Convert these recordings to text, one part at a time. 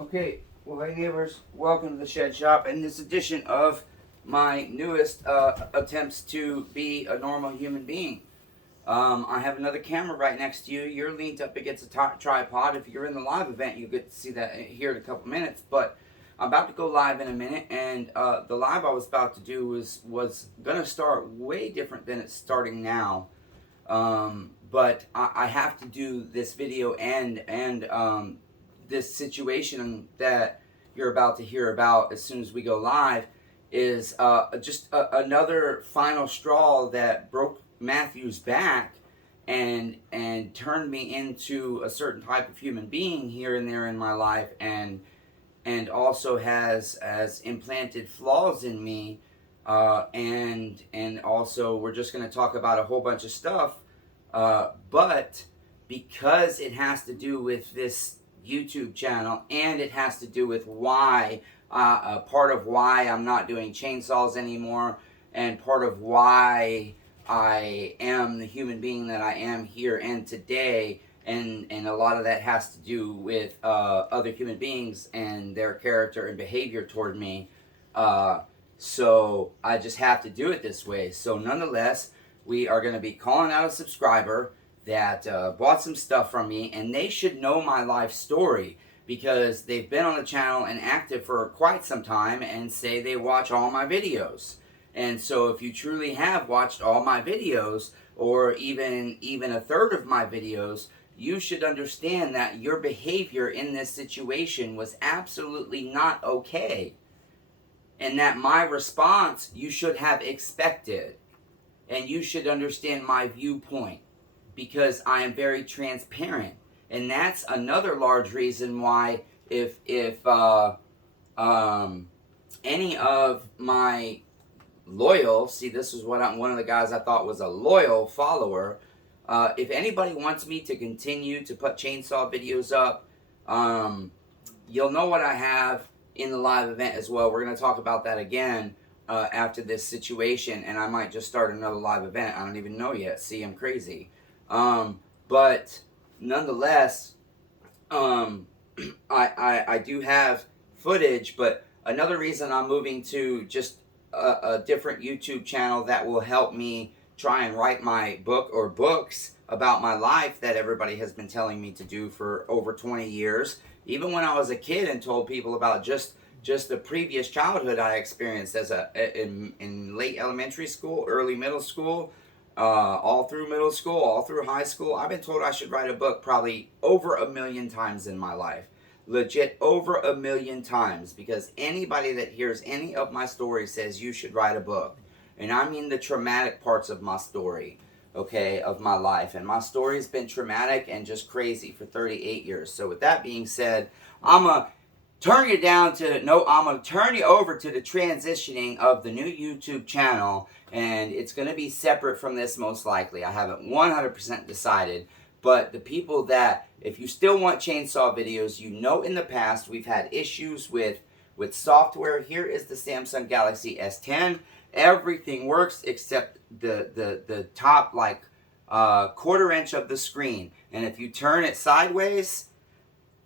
Okay, well, hey neighbors, welcome to the Shed Shop. In this edition of my newest attempts to be a normal human being. I have another camera right next to you. You're leaned up against a tripod. If you're in the live event, you'll get to see that here in a couple minutes. But I'm about to go live in a minute, and the live I was about to do was going to start way different than it's starting now. But I have to do this video and this situation that you're about to hear about as soon as we go live is just another final straw that broke Matthew's back and turned me into a certain type of human being here and there in my life, and also has implanted flaws in me, and also we're just going to talk about a whole bunch of stuff, but because it has to do with this YouTube channel, and it has to do with why part of why I'm not doing chainsaws anymore, and part of why I am the human being that I am here and today, and a lot of that has to do with other human beings and their character and behavior toward me. So I just have to do it this way. So nonetheless, we are going to be calling out a subscriber that bought some stuff from me, and they should know my life story because they've been on the channel and active for quite some time and say they watch all my videos. And so if you truly have watched all my videos, or even a third of my videos, you should understand that your behavior in this situation was absolutely not okay, and that my response you should have expected, and you should understand my viewpoint, because I am very transparent. And that's another large reason why if any of my loyal, see, this is what one of the guys I thought was a loyal follower, if anybody wants me to continue to put chainsaw videos up, you'll know what I have in the live event as well. We're going to talk about that again after this situation, and I might just start another live event. I don't even know yet. See, I'm crazy. But nonetheless, I do have footage, but another reason I'm moving to just a different YouTube channel that will help me try and write my book or books about my life that everybody has been telling me to do for over 20 years. Even when I was a kid and told people about just the previous childhood I experienced as in late elementary school, early middle school, all through middle school, all through high school. I've been told I should write a book probably over 1 million times in my life. Legit over 1 million times, because anybody that hears any of my stories says you should write a book. And I mean the traumatic parts of my story, okay, of my life. And my story's been traumatic and just crazy for 38 years. So with that being said, I'm going to turn you down to, no, I'm going to turn you over to the transitioning of the new YouTube channel. And it's going to be separate from this most likely. I haven't 100% decided. But the people that, if you still want chainsaw videos, you know in the past we've had issues with software. Here is the Samsung Galaxy S10. Everything works except the top like quarter inch of the screen. And if you turn it sideways,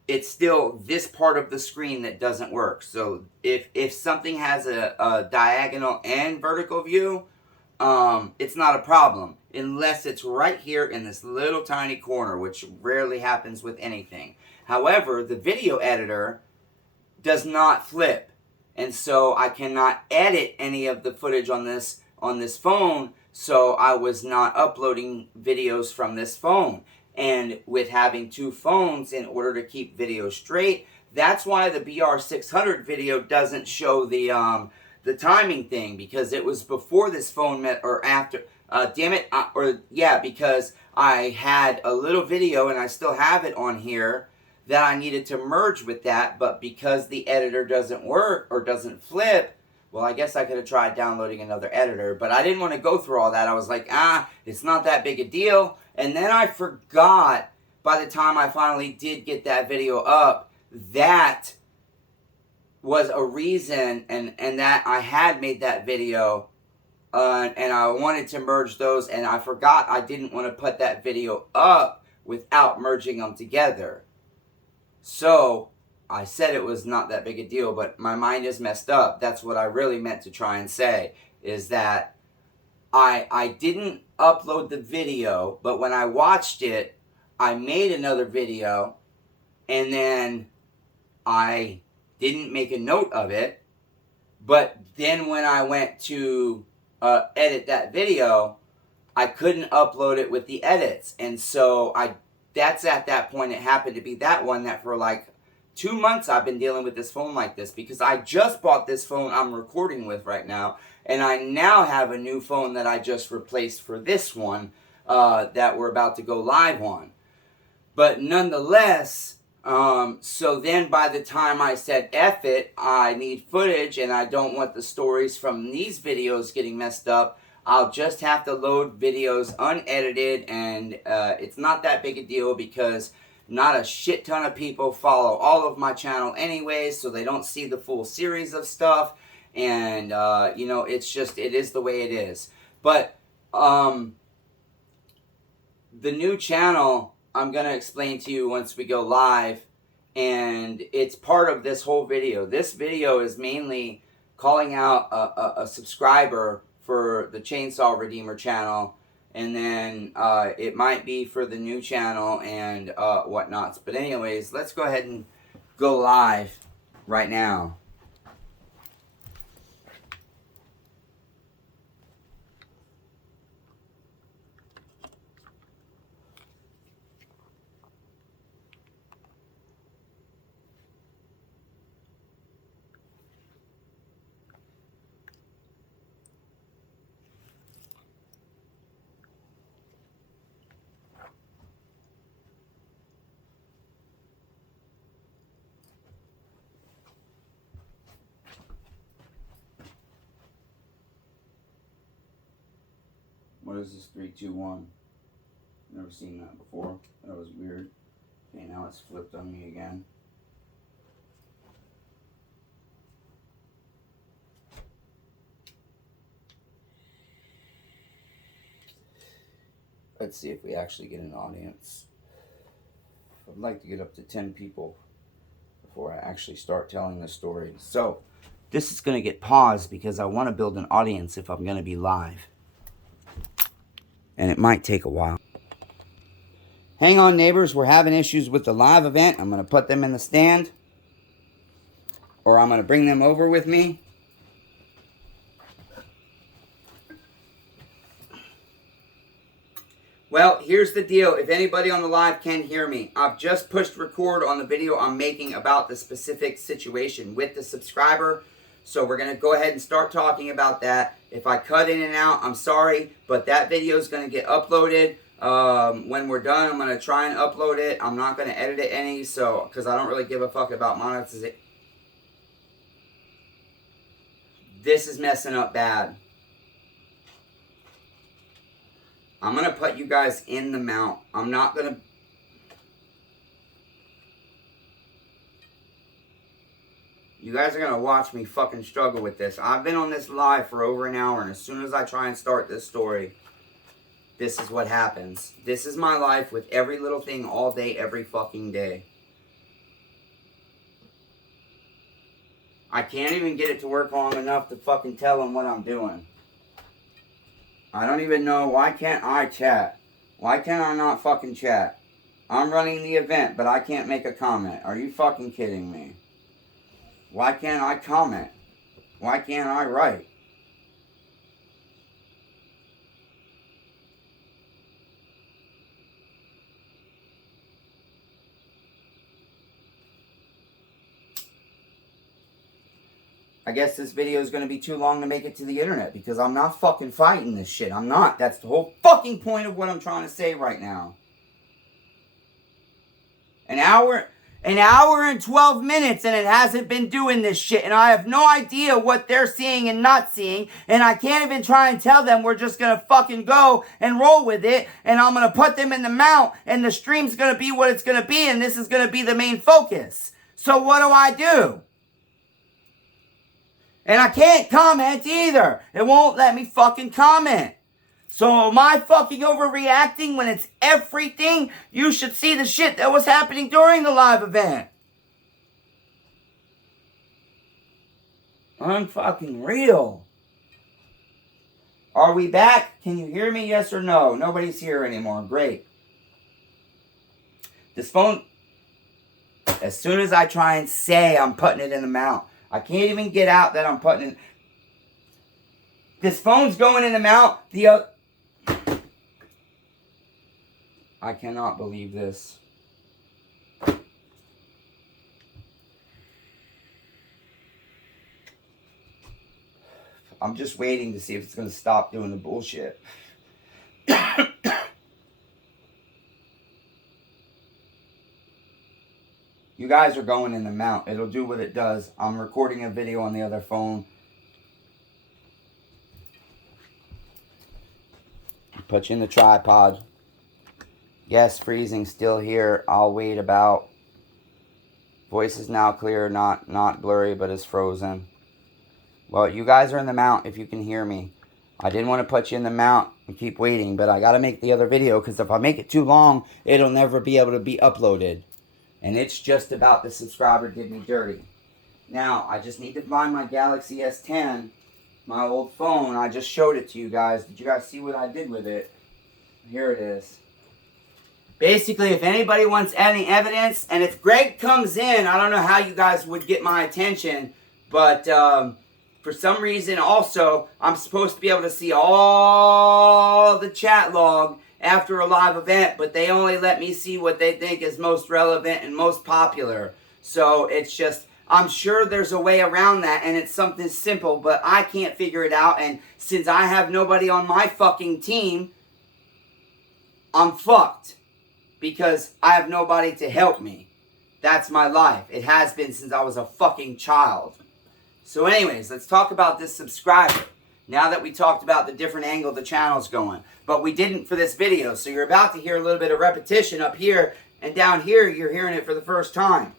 it's still this part of the screen that doesn't work. So if something has a diagonal and vertical view, it's not a problem unless it's right here in this little tiny corner, which rarely happens with anything. However, the video editor does not flip, and so I cannot edit any of the footage on this phone, so I was not uploading videos from this phone. And with having two phones in order to keep video straight, that's why the BR600 video doesn't show the timing thing, because it was before this phone met or after. Damn it, because I had a little video, and I still have it on here, that I needed to merge with that, but because the editor doesn't work or doesn't flip, well, I guess I could have tried downloading another editor, but I didn't want to go through all that. I was like, it's not that big a deal. And then I forgot, by the time I finally did get that video up, that was a reason, and that I had made that video, and I wanted to merge those, and I forgot I didn't want to put that video up without merging them together. So I said it was not that big a deal, but my mind is messed up. That's what I really meant to try and say, is that I didn't upload the video, but when I watched it, I made another video, and then I didn't make a note of it. But then when I went to edit that video, I couldn't upload it with the edits. And so that's at that point, it happened to be that one that for like 2 months I've been dealing with this phone like this, because I just bought this phone I'm recording with right now, and I now have a new phone that I just replaced for this one that we're about to go live on. But nonetheless, so then by the time I said F it, I need footage and I don't want the stories from these videos getting messed up, I'll just have to load videos unedited, and it's not that big a deal because not a shit ton of people follow all of my channel anyways, so they don't see the full series of stuff, and you know, it's just, it is the way it is. But the new channel, I'm going to explain to you once we go live, and it's part of this whole video. This video is mainly calling out a subscriber for the Chainsaw Redeemer channel, and then it might be for the new channel and whatnots. But anyways, let's go ahead and go live right now. What is this? 3, 2, 1. Never seen that before. That was weird. Okay, now it's flipped on me again. Let's see if we actually get an audience. I'd like to get up to 10 people before I actually start telling the story. So, this is going to get paused because I want to build an audience if I'm going to be live. And it might take a while. Hang on, neighbors. We're having issues with the live event. I'm going to put them in the stand, or I'm going to bring them over with me. Well, here's the deal. If anybody on the live can hear me, I've just pushed record on the video I'm making about the specific situation with the subscriber. So we're going to go ahead and start talking about that. If I cut in and out, I'm sorry, but that video is going to get uploaded. When we're done, I'm going to try and upload it. I'm not going to edit it any, so because I don't really give a fuck about monetization. This is messing up bad. I'm going to put you guys in the mount. I'm not going to... You guys are going to watch me fucking struggle with this. I've been on this live for over an hour, and as soon as I try and start this story, this is what happens. This is my life with every little thing all day, every fucking day. I can't even get it to work long enough to fucking tell them what I'm doing. I don't even know. Why can't I chat? Why can't I not fucking chat? I'm running the event, but I can't make a comment. Are you fucking kidding me? Why can't I comment? Why can't I write? I guess this video is going to be too long to make it to the internet because I'm not fucking fighting this shit. I'm not. That's the whole fucking point of what I'm trying to say right now. An hour and 12 minutes and it hasn't been doing this shit. And I have no idea what they're seeing and not seeing. And I can't even try and tell them we're just going to fucking go and roll with it. And I'm going to put them in the mount and the stream's going to be what it's going to be. And this is going to be the main focus. So what do I do? And I can't comment either. It won't let me fucking comment. So am I fucking overreacting when it's everything? You should see the shit that was happening during the live event. Unfucking real. Are we back? Can you hear me? Yes or no? Nobody's here anymore. Great. This phone, as soon as I try and say I'm putting it in the mount, I can't even get out that I'm putting it. This phone's going in the mount. I cannot believe this. I'm just waiting to see if it's going to stop doing the bullshit. You guys are going in the mount. It'll do what it does. I'm recording a video on the other phone. Put you in the tripod. Yes, freezing, still here. I'll wait about. Voice is now clear, not blurry, but is frozen. Well, you guys are in the mount if you can hear me. I didn't want to put you in the mount and keep waiting, but I got to make the other video because if I make it too long, it'll never be able to be uploaded. And it's just about the subscriber did me dirty. Now, I just need to find my Galaxy S10, my old phone. I just showed it to you guys. Did you guys see what I did with it? Here it is. Basically, if anybody wants any evidence, and if Greg comes in, I don't know how you guys would get my attention, but for some reason also, I'm supposed to be able to see all the chat log after a live event, but they only let me see what they think is most relevant and most popular. So it's just, I'm sure there's a way around that, and it's something simple, but I can't figure it out, and since I have nobody on my fucking team, I'm fucked. Because I have nobody to help me. That's my life. It has been since I was a fucking child. So anyways, let's talk about this subscriber. Now that we talked about the different angle the channel's going. But we didn't for this video. So you're about to hear a little bit of repetition up here. And down here, you're hearing it for the first time.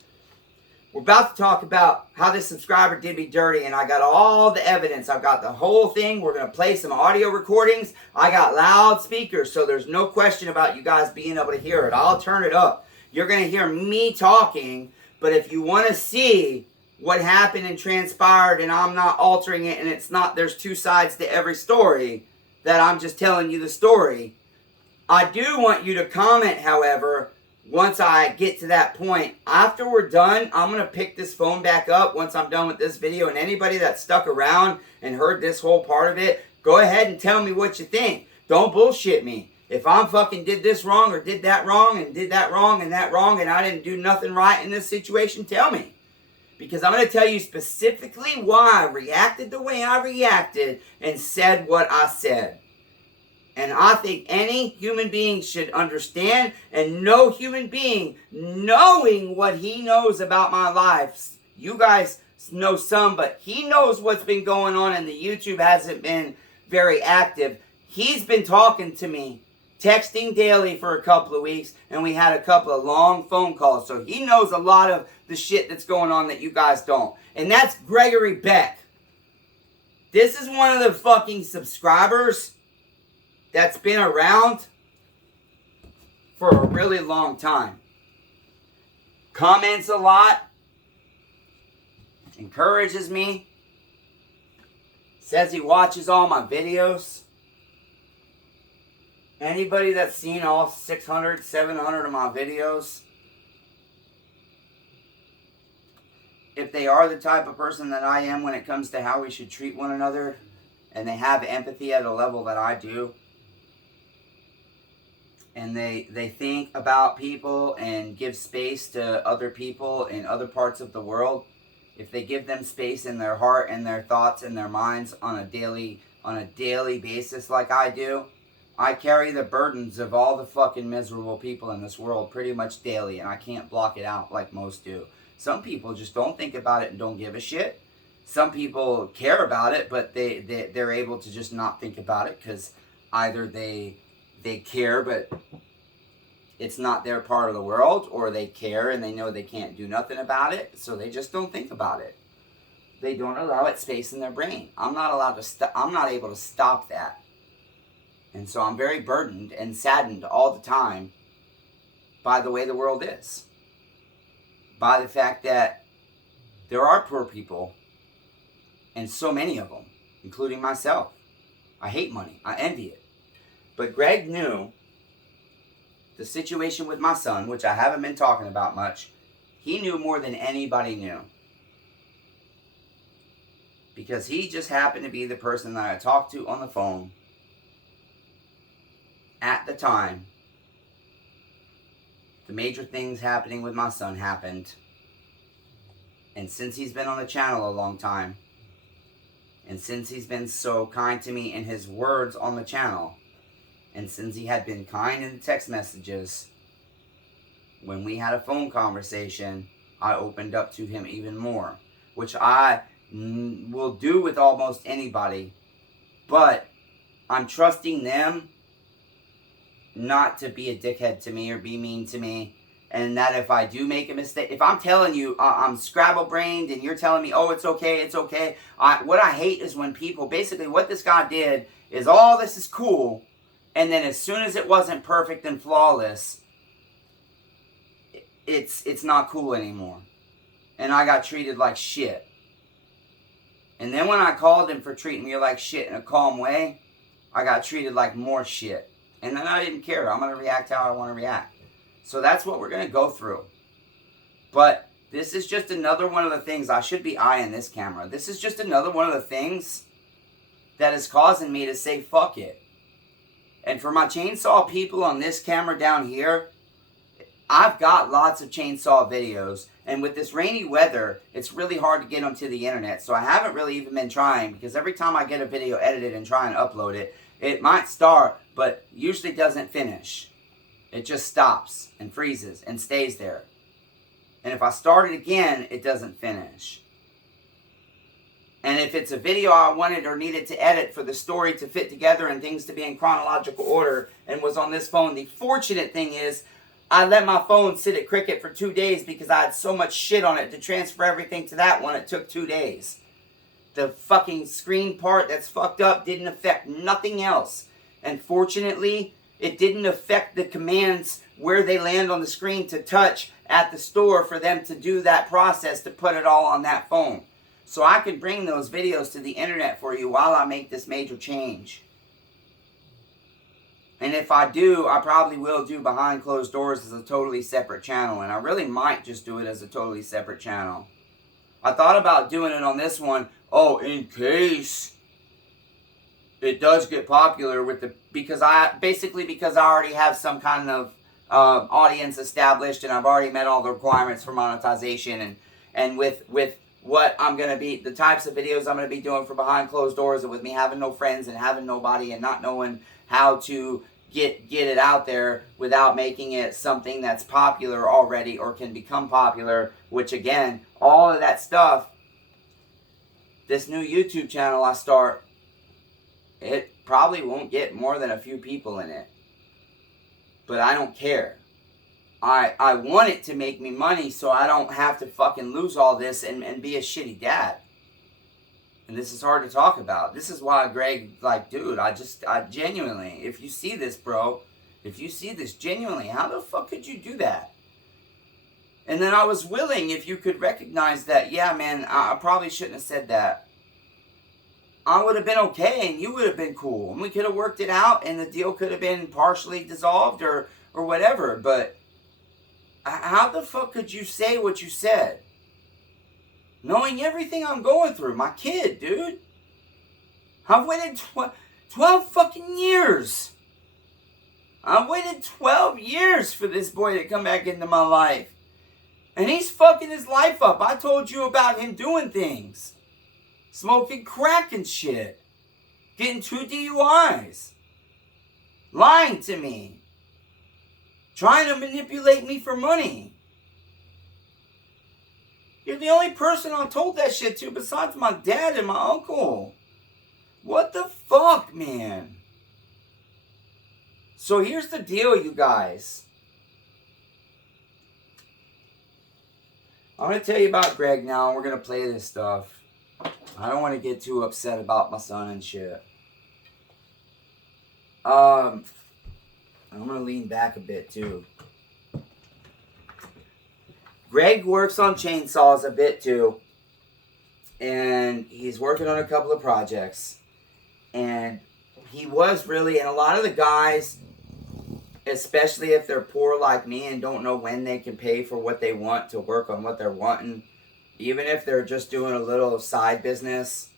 We're about to talk about how this subscriber did me dirty. And I got all the evidence. I've got the whole thing. We're going to play some audio recordings. I got loudspeakers. So there's no question about you guys being able to hear it. I'll turn it up. You're going to hear me talking. But if you want to see what happened and transpired and I'm not altering it and it's not, there's two sides to every story, that I'm just telling you the story. I do want you to comment, however, once I get to that point. After we're done, I'm going to pick this phone back up once I'm done with this video. And anybody that stuck around and heard this whole part of it, go ahead and tell me what you think. Don't bullshit me. If I'm fucking did this wrong or did that wrong and did that wrong and that wrong and I didn't do nothing right in this situation, tell me. Because I'm going to tell you specifically why I reacted the way I reacted and said what I said. And I think any human being should understand, and no human being knowing what he knows about my life. You guys know some, but he knows what's been going on, and the YouTube hasn't been very active. He's been talking to me, texting daily for a couple of weeks, and we had a couple of long phone calls. So he knows a lot of the shit that's going on that you guys don't. And that's Gregory Beck. This is one of the fucking subscribers that's been around for a really long time. Comments a lot. Encourages me. Says he watches all my videos. Anybody that's seen all 600, 700 of my videos, if they are the type of person that I am when it comes to how we should treat one another, and they have empathy at a level that I do, and they think about people and give space to other people in other parts of the world, if they give them space in their heart and their thoughts and their minds on a daily basis like I do, I carry the burdens of all the fucking miserable people in this world pretty much daily, and I can't block it out like most do. Some people just don't think about it and don't give a shit. Some people care about it, but they're able to just not think about it because either they care, but it's not their part of the world, or they care and they know they can't do nothing about it, so they just don't think about it. They don't allow it space in their brain. I'm not able to stop that. And so I'm very burdened and saddened all the time by the way the world is. By the fact that there are poor people And so many of them, including myself. I hate money. I envy it. But Greg knew the situation with my son, which I haven't been talking about much. He knew more than anybody knew. Because he just happened to be the person that I talked to on the phone at the time. The major things happening with my son happened. And since he's been on the channel a long time, and since he's been so kind to me in his words on the channel, and since he had been kind in the text messages, when we had a phone conversation, I opened up to him even more, which I will do with almost anybody, but I'm trusting them not to be a dickhead to me or be mean to me. And that if I do make a mistake, if I'm telling you I'm Scrabble-brained and you're telling me, oh, it's okay, it's okay. What I hate is when people, basically what this guy did is, all this is cool. And then as soon as it wasn't perfect and flawless, it's not cool anymore. And I got treated like shit. And then when I called him for treating me like shit in a calm way, I got treated like more shit. And then I didn't care. I'm going to react how I want to react. So that's what we're going to go through. But this is just another one of the things. I should be eyeing this camera. This is just another one of the things that is causing me to say fuck it. And for my chainsaw people on this camera down here, I've got lots of chainsaw videos. And with this rainy weather, it's really hard to get them to the internet. So I haven't really even been trying, because every time I get a video edited and try and upload it, it might start, but usually doesn't finish. It just stops and freezes and stays there. And if I start it again, it doesn't finish. And if it's a video I wanted or needed to edit for the story to fit together and things to be in chronological order and was on this phone, the fortunate thing is I let my phone sit at Cricket for 2 days because I had so much shit on it to transfer everything to that one. It took 2 days. The fucking screen part that's fucked up didn't affect nothing else. And fortunately, it didn't affect the commands where they land on the screen to touch at the store for them to do that process to put it all on that phone. So I can bring those videos to the internet for you while I make this major change. And if I do, I probably will do Behind Closed Doors as a totally separate channel. And I really might just do it as a totally separate channel. I thought about doing it on this one, in case it does get popular with because I already have some kind of audience established, and I've already met all the requirements for monetization, and with what I'm going to be, the types of videos I'm going to be doing for Behind Closed Doors, and with me having no friends and having nobody and not knowing how to get it out there without making it something that's popular already or can become popular, which again, all of that stuff, this new YouTube channel I start, it probably won't get more than a few people in it. But I don't care. I want it to make me money so I don't have to fucking lose all this and be a shitty dad. And this is hard to talk about. This is why Greg, dude, I genuinely, if you see this, bro, if you see this genuinely, how the fuck could you do that? And then I was willing, if you could recognize that, yeah, man, I probably shouldn't have said that. I would have been okay, and you would have been cool. And we could have worked it out, and the deal could have been partially dissolved or whatever. But how the fuck could you say what you said? Knowing everything I'm going through. My kid, dude. I've waited 12 fucking years. I've waited 12 years for this boy to come back into my life. And he's fucking his life up. I told you about him doing things. Smoking crack and shit. Getting 2 DUIs. Lying to me. Trying to manipulate me for money. You're the only person I told that shit to besides my dad and my uncle. What the fuck, man? So here's the deal, you guys. I'm going to tell you about Greg now. We're going to play this stuff. I don't want to get too upset about my son and shit. I'm going to lean back a bit too. Greg works on chainsaws a bit too. and he's working on a couple of projects. And he was really, and a lot of the guys, especially if they're poor like me and don't know when they can pay for what they want to work on what they're wanting, even if they're just doing a little side business,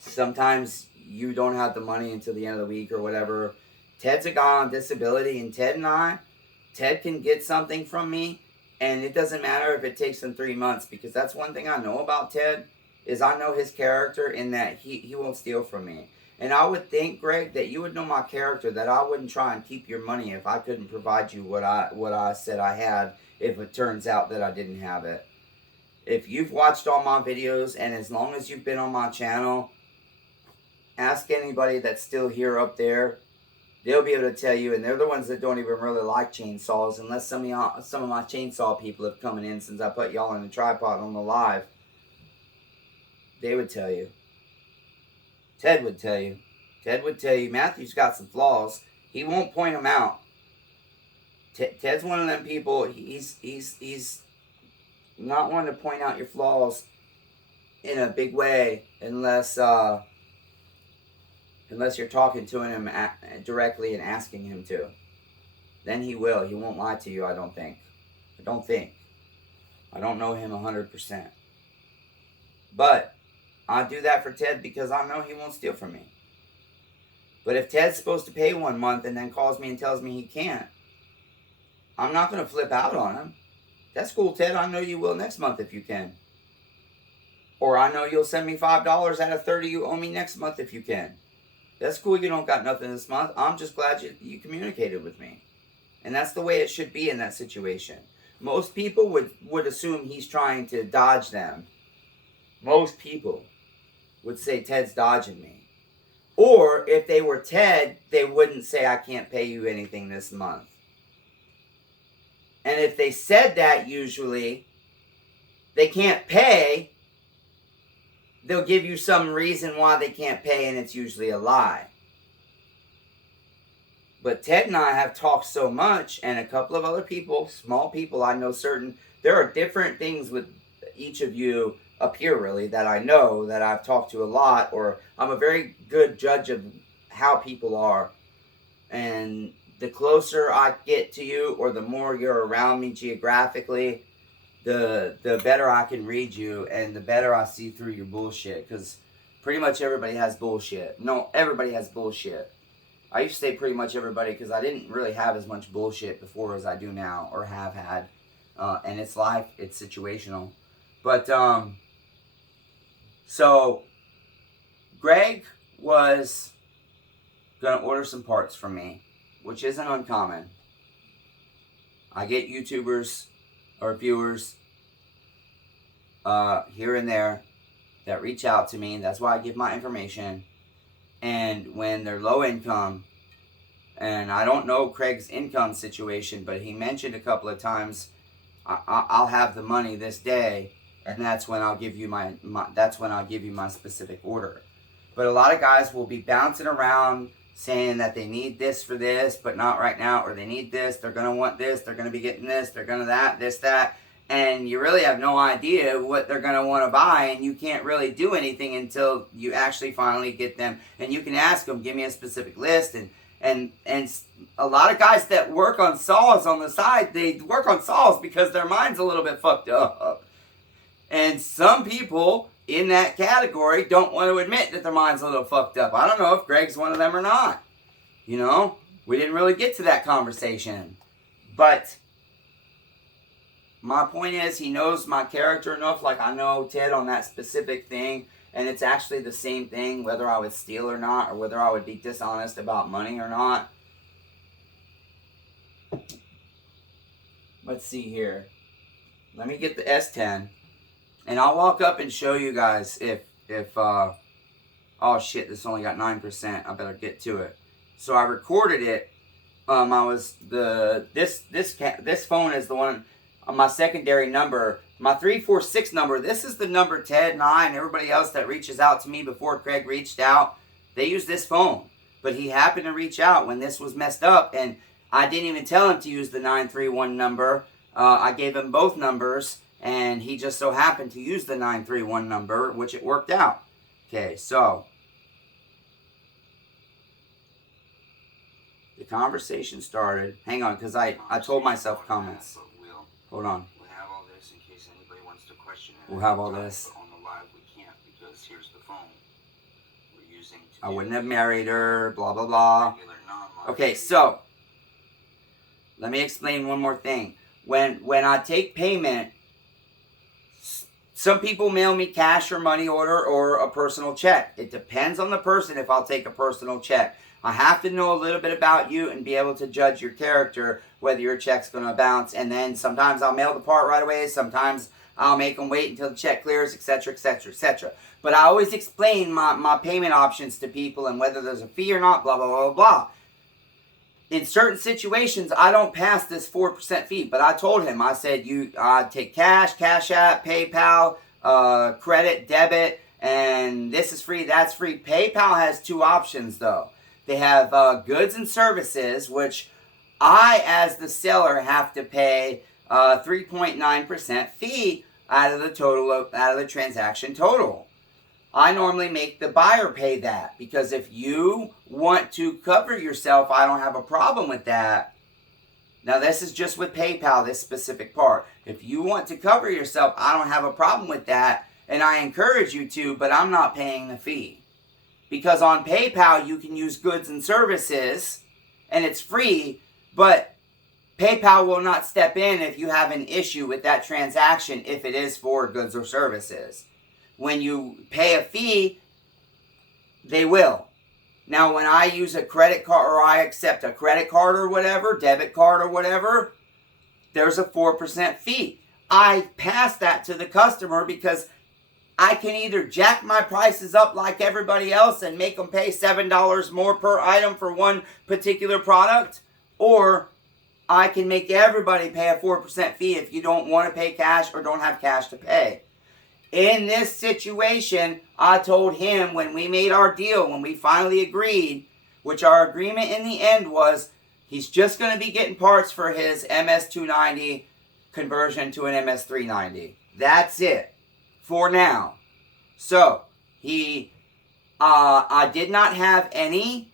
sometimes you don't have the money until the end of the week or whatever. Ted's a guy on disability, and Ted can get something from me, and it doesn't matter if it takes him 3 months, because that's one thing I know about Ted, is I know his character in that he won't steal from me. And I would think, Greg, that you would know my character, that I wouldn't try and keep your money if I couldn't provide you what I said I had, if it turns out that I didn't have it. If you've watched all my videos, and as long as you've been on my channel, ask anybody that's still here up there. They'll be able to tell you, and they're the ones that don't even really like chainsaws, unless some of my chainsaw people have come in since I put y'all in the tripod on the live. They would tell you. Ted would tell you. Ted would tell you, Matthew's got some flaws. He won't point them out. Ted's one of them people, he's not one to point out your flaws in a big way unless you're talking to him directly and asking him to. Then he will. He won't lie to you, I don't think. I don't know him 100%. But I do that for Ted because I know he won't steal from me. But if Ted's supposed to pay 1 month and then calls me and tells me he can't, I'm not going to flip out on him. That's cool, Ted. I know you will next month if you can. Or I know you'll send me $5 out of 30 you owe me next month if you can. That's cool, you don't got nothing this month. I'm just glad you communicated with me. And that's the way it should be in that situation. Most people would assume he's trying to dodge them. Most people would say Ted's dodging me. Or if they were Ted, they wouldn't say I can't pay you anything this month. And if they said that, usually they can't pay, they'll give you some reason why they can't pay, and it's usually a lie. But Ted and I have talked so much, and a couple of other people, small people, I know certain, there are different things with each of you up here, really, that I know, that I've talked to a lot, or I'm a very good judge of how people are. And the closer I get to you, or the more you're around me geographically, the better I can read you, and the better I see through your bullshit. Because pretty much everybody has bullshit. No, everybody has bullshit. I used to say pretty much everybody because I didn't really have as much bullshit before as I do now, or have had. And it's life, it's situational. But, so, Greg was going to order some parts from me, which isn't uncommon. I get YouTubers or viewers here and there that reach out to me. That's why I give my information. And when they're low income, and I don't know Craig's income situation, but he mentioned a couple of times, I'll have the money this day, and that's when I'll give you my specific order. But a lot of guys will be bouncing around saying that they need this for this, but not right now, or they need this, they're going to want this, they're going to be getting this, they're going to that, this, that, and you really have no idea what they're going to want to buy, and you can't really do anything until you actually finally get them, and you can ask them, give me a specific list, and a lot of guys that work on saws on the side, they work on saws because their mind's a little bit fucked up. And some people in that category don't want to admit that their mind's a little fucked up. I don't know if Greg's one of them or not. You know, we didn't really get to that conversation. But my point is, he knows my character enough, like I know Ted on that specific thing. And it's actually the same thing, whether I would steal or not, or whether I would be dishonest about money or not. Let's see here. Let me get the S10. And I'll walk up and show you guys if oh shit, this only got 9%. I better get to it. So I recorded it. This phone is the one on my secondary number. My 346 number, this is the number Ted and I and everybody else that reaches out to me before Craig reached out. They use this phone. But he happened to reach out when this was messed up, and I didn't even tell him to use the 931 number. I gave him both numbers, and he just so happened to use the 931 number, which it worked out. Okay, so the conversation started. Hang on, because I told myself comments. Hold on. We'll have all this in case anybody wants to question it. We'll have all this. But on the live, we can't because here's the phone we're using. I wouldn't have married her, blah, blah, blah. Okay, so let me explain one more thing. When I take payment, some people mail me cash or money order or a personal check. It depends on the person if I'll take a personal check. I have to know a little bit about you and be able to judge your character, whether your check's going to bounce. And then sometimes I'll mail the part right away. Sometimes I'll make them wait until the check clears, etc., etc., etc. But I always explain my payment options to people and whether there's a fee or not, blah, blah, blah, blah. In certain situations, I don't pass this 4% fee. But I told him, I said, I take cash, CASHAPP, PayPal, credit, debit, and this is free, that's free. PayPal has two options, though. They have goods and services, which I, as the seller, have to pay 3.9% fee out of the transaction total. I normally make the buyer pay that because if you want to cover yourself, I don't have a problem with that. Now, this is just with PayPal, this specific part. If you want to cover yourself, I don't have a problem with that, and I encourage you to, but I'm not paying the fee. Because on PayPal, you can use goods and services, and it's free, but PayPal will not step in if you have an issue with that transaction if it is for goods or services. When you pay a fee, they will. Now, when I use a credit card or I accept a credit card or whatever, debit card or whatever, there's a 4% fee. I pass that to the customer because I can either jack my prices up like everybody else and make them pay $7 more per item for one particular product, or I can make everybody pay a 4% fee if you don't want to pay cash or don't have cash to pay. In this situation, I told him when we made our deal, when we finally agreed, which our agreement in the end was, he's just going to be getting parts for his MS290 conversion to an MS390. That's it. For now. So, I did not have any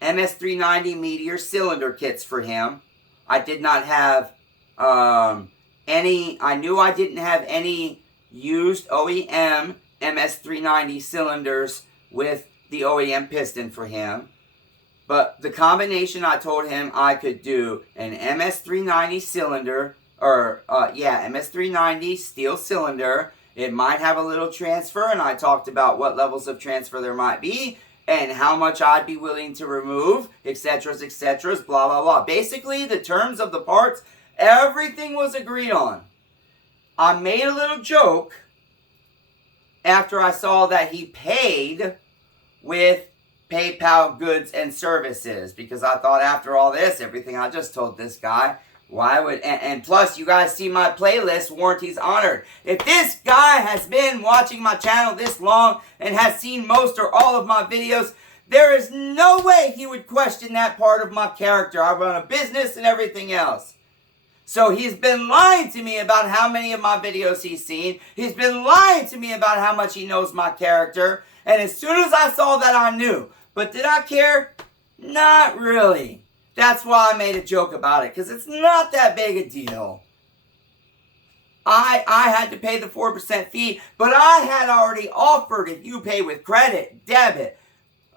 MS390 Meteor cylinder kits for him. I did not have I knew I didn't have any used OEM MS390 cylinders with the OEM piston for him. But the combination, I told him I could do an MS390 cylinder, MS390 steel cylinder. It might have a little transfer, and I talked about what levels of transfer there might be, and how much I'd be willing to remove, etc., etc., blah, blah, blah. Basically, the terms of the parts, everything was agreed on. I made a little joke after I saw that he paid with PayPal goods and services, because I thought after all this, everything I just told this guy, why would, and plus you guys see my playlist, Warranties Honored. If this guy has been watching my channel this long and has seen most or all of my videos, there is no way he would question that part of my character. I run a business and everything else. So he's been lying to me about how many of my videos he's seen. He's been lying to me about how much he knows my character. And as soon as I saw that, I knew. But did I care? Not really. That's why I made a joke about it, because it's not that big a deal. I had to pay the 4% fee, but I had already offered if you pay with credit, debit,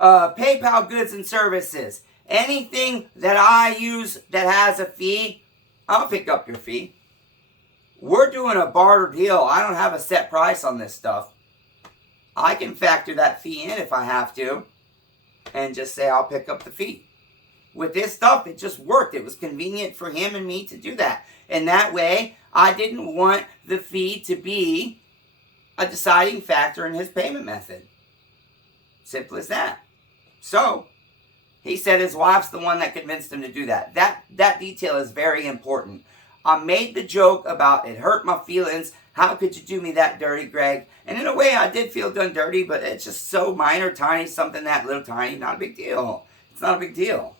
PayPal goods and services, anything that I use that has a fee, I'll pick up your fee. We're doing a barter deal. I don't have a set price on this stuff. I can factor that fee in if I have to and just say I'll pick up the fee. With this stuff, it just worked. It was convenient for him and me to do that. And that way, I didn't want the fee to be a deciding factor in his payment method. Simple as that. So, he said his wife's the one that convinced him to do that. That detail is very important. I made the joke about it hurt my feelings. How could you do me that dirty, Greg? And in a way, I did feel done dirty, but it's just so minor, tiny, something that little tiny, not a big deal. It's not a big deal.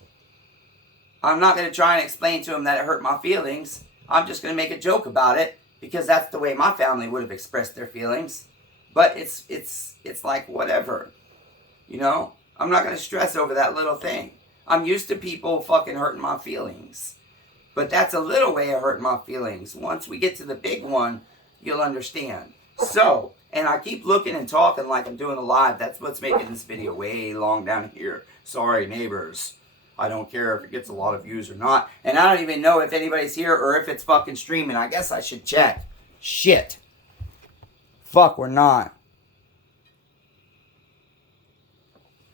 I'm not going to try and explain to him that it hurt my feelings. I'm just going to make a joke about it because that's the way my family would have expressed their feelings. But it's like whatever, you know. I'm not gonna stress over that little thing. I'm used to people fucking hurting my feelings, but that's a little way of hurting my feelings. Once we get to the big one, you'll understand. So, and I keep looking and talking like I'm doing a live. That's what's making this video way long down here. Sorry, neighbors. I don't care if it gets a lot of views or not. And I don't even know if anybody's here or if it's fucking streaming. I guess I should check. Shit. Fuck, we're not.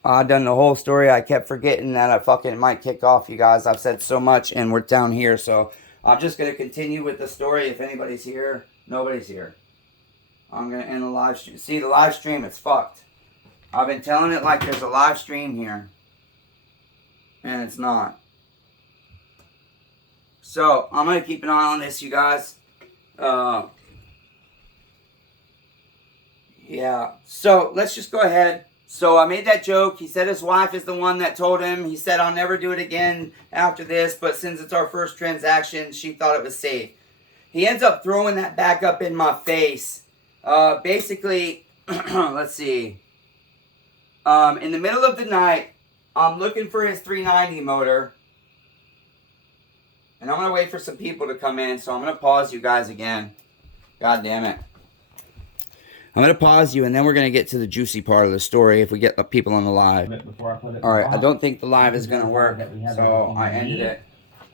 I done the whole story. I kept forgetting that I fucking might kick off, you guys. I've said so much and we're down here. So I'm just going to continue with the story. If anybody's here, nobody's here. I'm going to end the live stream. See, the live stream, it's fucked. I've been telling it like there's a live stream here. And it's not. So, I'm going to keep an eye on this, you guys. Yeah. So, let's just go ahead. So, I made that joke. He said his wife is the one that told him. He said, I'll never do it again after this. But since it's our first transaction, she thought it was safe. He ends up throwing that back up in my face. Basically, let's see. In the middle of the night, I'm looking for his 390 motor. And I'm going to wait for some people to come in. So I'm going to pause you guys again. God damn it. I'm going to pause you and then we're going to get to the juicy part of the story if we get people on the live. Alright, I don't think the live is going to work. So I ended it.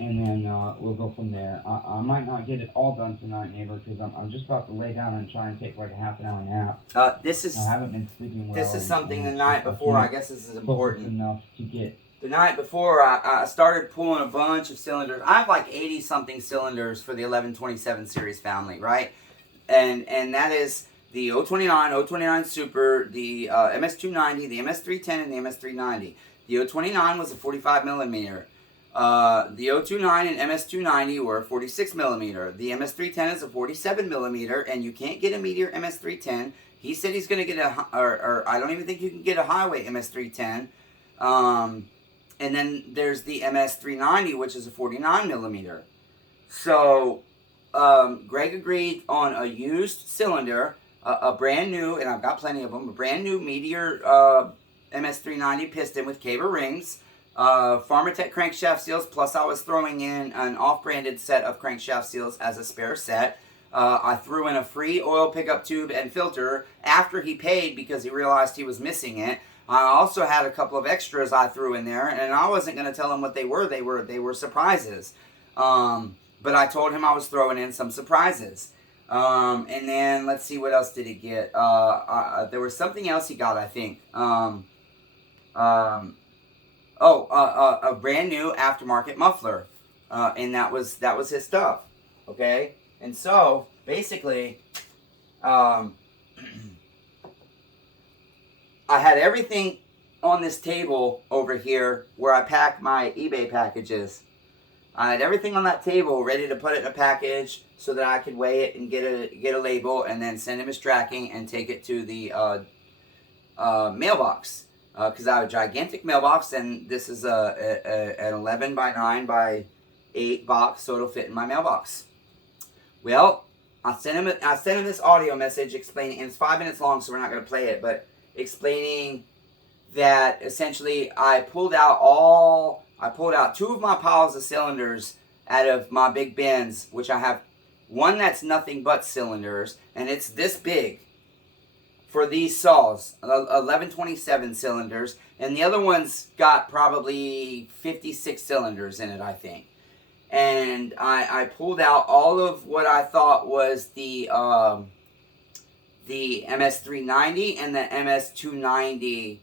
And then we'll go from there. I might not get it all done tonight, neighbor, because I'm just about to lay down and try and take like a half an hour nap. This is. I haven't been sleeping well. This is something the night before. I guess this is important. Enough to get. The night before, I started pulling a bunch of cylinders. I have like 80 something cylinders for the 1127 series family, right? And that is the 029, 029 Super, the MS290, the MS310, and the MS390. The 029 was a 45 millimeter. The 029 and MS290 were 46 millimeter. The MS310 is a 47 millimeter, and you can't get a Meteor MS310. He said he's going to get or I don't even think you can get a highway MS310. And then there's the MS390, which is a 49 millimeter. So, Greg agreed on a used cylinder, a brand new, and I've got plenty of them, a brand new Meteor MS390 piston with caber rings. Pharmatech crankshaft seals, plus I was throwing in an off-branded set of crankshaft seals as a spare set. I threw in a free oil pickup tube and filter after he paid because he realized he was missing it. I also had a couple of extras I threw in there, and I wasn't going to tell him what they were. They were surprises. But I told him I was throwing in some surprises. And then, let's see, what else did he get? There was something else he got, I think. A brand new aftermarket muffler, and that was his stuff. Okay, and so basically, I had everything on this table over here where I pack my eBay packages. I had everything on that table ready to put it in a package so that I could weigh it and get a label and then send him his tracking and take it to the mailbox. Because I have a gigantic mailbox, and this is an 11 by 9 by 8 box, so it'll fit in my mailbox. Well, I sent him this audio message explaining, and it's 5 minutes long, so we're not going to play it, but explaining that essentially I pulled out 2 of my piles of cylinders out of my big bins, which I have one that's nothing but cylinders, and it's this big. For these saws, 1127 cylinders, and the other one's got probably 56 cylinders in it, I think. And I pulled out all of what I thought was the MS390 and the MS290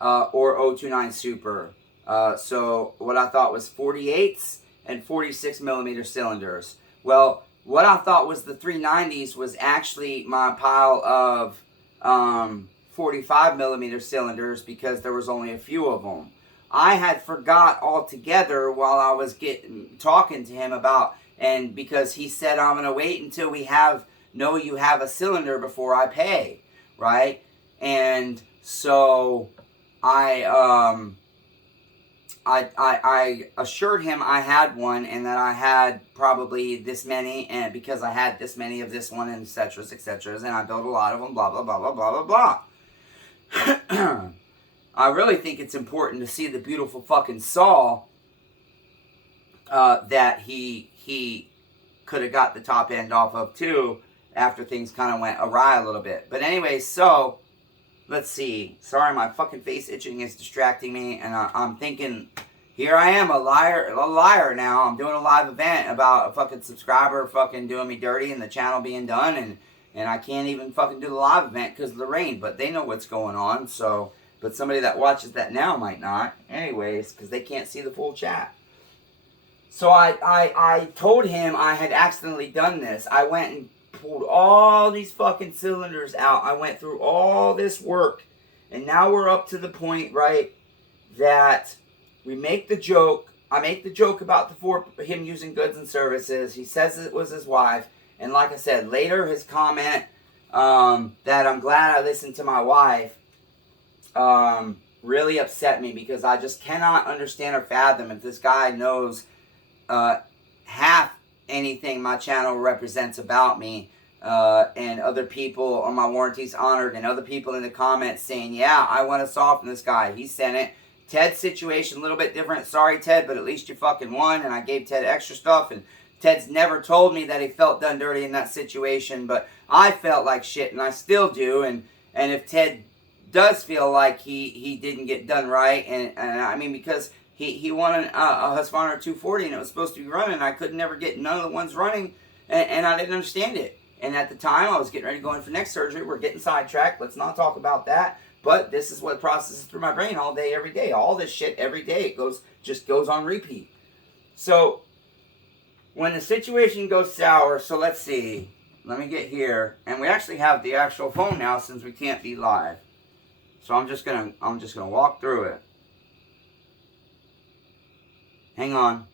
or 029 Super. So what I thought was 48s and 46 millimeter cylinders. Well, what I thought was the 390s was actually my pile of 45 millimeter cylinders because there was only a few of them. I had forgot altogether while I was talking to him about, and because he said I'm going to wait until you have a cylinder before I pay, right? And so I I assured him I had one and that I had probably this many, and because I had this many of this one, and etc. etc. And I built a lot of them, blah blah blah blah blah blah blah. I really think it's important to see the beautiful fucking saw that he could have got the top end off of too, after things kind of went awry a little bit. But anyway, so let's see. Sorry, my fucking face itching is distracting me, and I'm thinking, here I am, a liar now. I'm doing a live event about a fucking subscriber fucking doing me dirty and the channel being done, and I can't even fucking do the live event because of the rain. But they know what's going on, so. But somebody that watches that now might not. Anyways, because they can't see the full chat. So I told him I had accidentally done this. I went and pulled all these fucking cylinders out. I went through all this work. And now we're up to the point, right, that we make the joke. I make the joke about him using goods and services. He says it was his wife. And like I said, later his comment that I'm glad I listened to my wife really upset me, because I just cannot understand or fathom if this guy knows half anything my channel represents about me, and other people on my warranties honored, and other people in the comments saying, yeah, I want to soften this guy. He sent it. Ted's situation a little bit different. Sorry, Ted, but at least you fucking won, and I gave Ted extra stuff, and Ted's never told me that he felt done dirty in that situation, but I felt like shit, and I still do, and if Ted does feel like he didn't get done right, and I mean, because he won a Husqvarna 240 and it was supposed to be running, and I could never get none of the ones running, and I didn't understand it. And at the time I was getting ready to go in for neck surgery. We're getting sidetracked, let's not talk about that, but this is what processes through my brain all day, every day. All this shit every day, it just goes on repeat. So when the situation goes sour, so let's see, let me get here, and we actually have the actual phone now since we can't be live. So I'm just gonna walk through it. Hang on.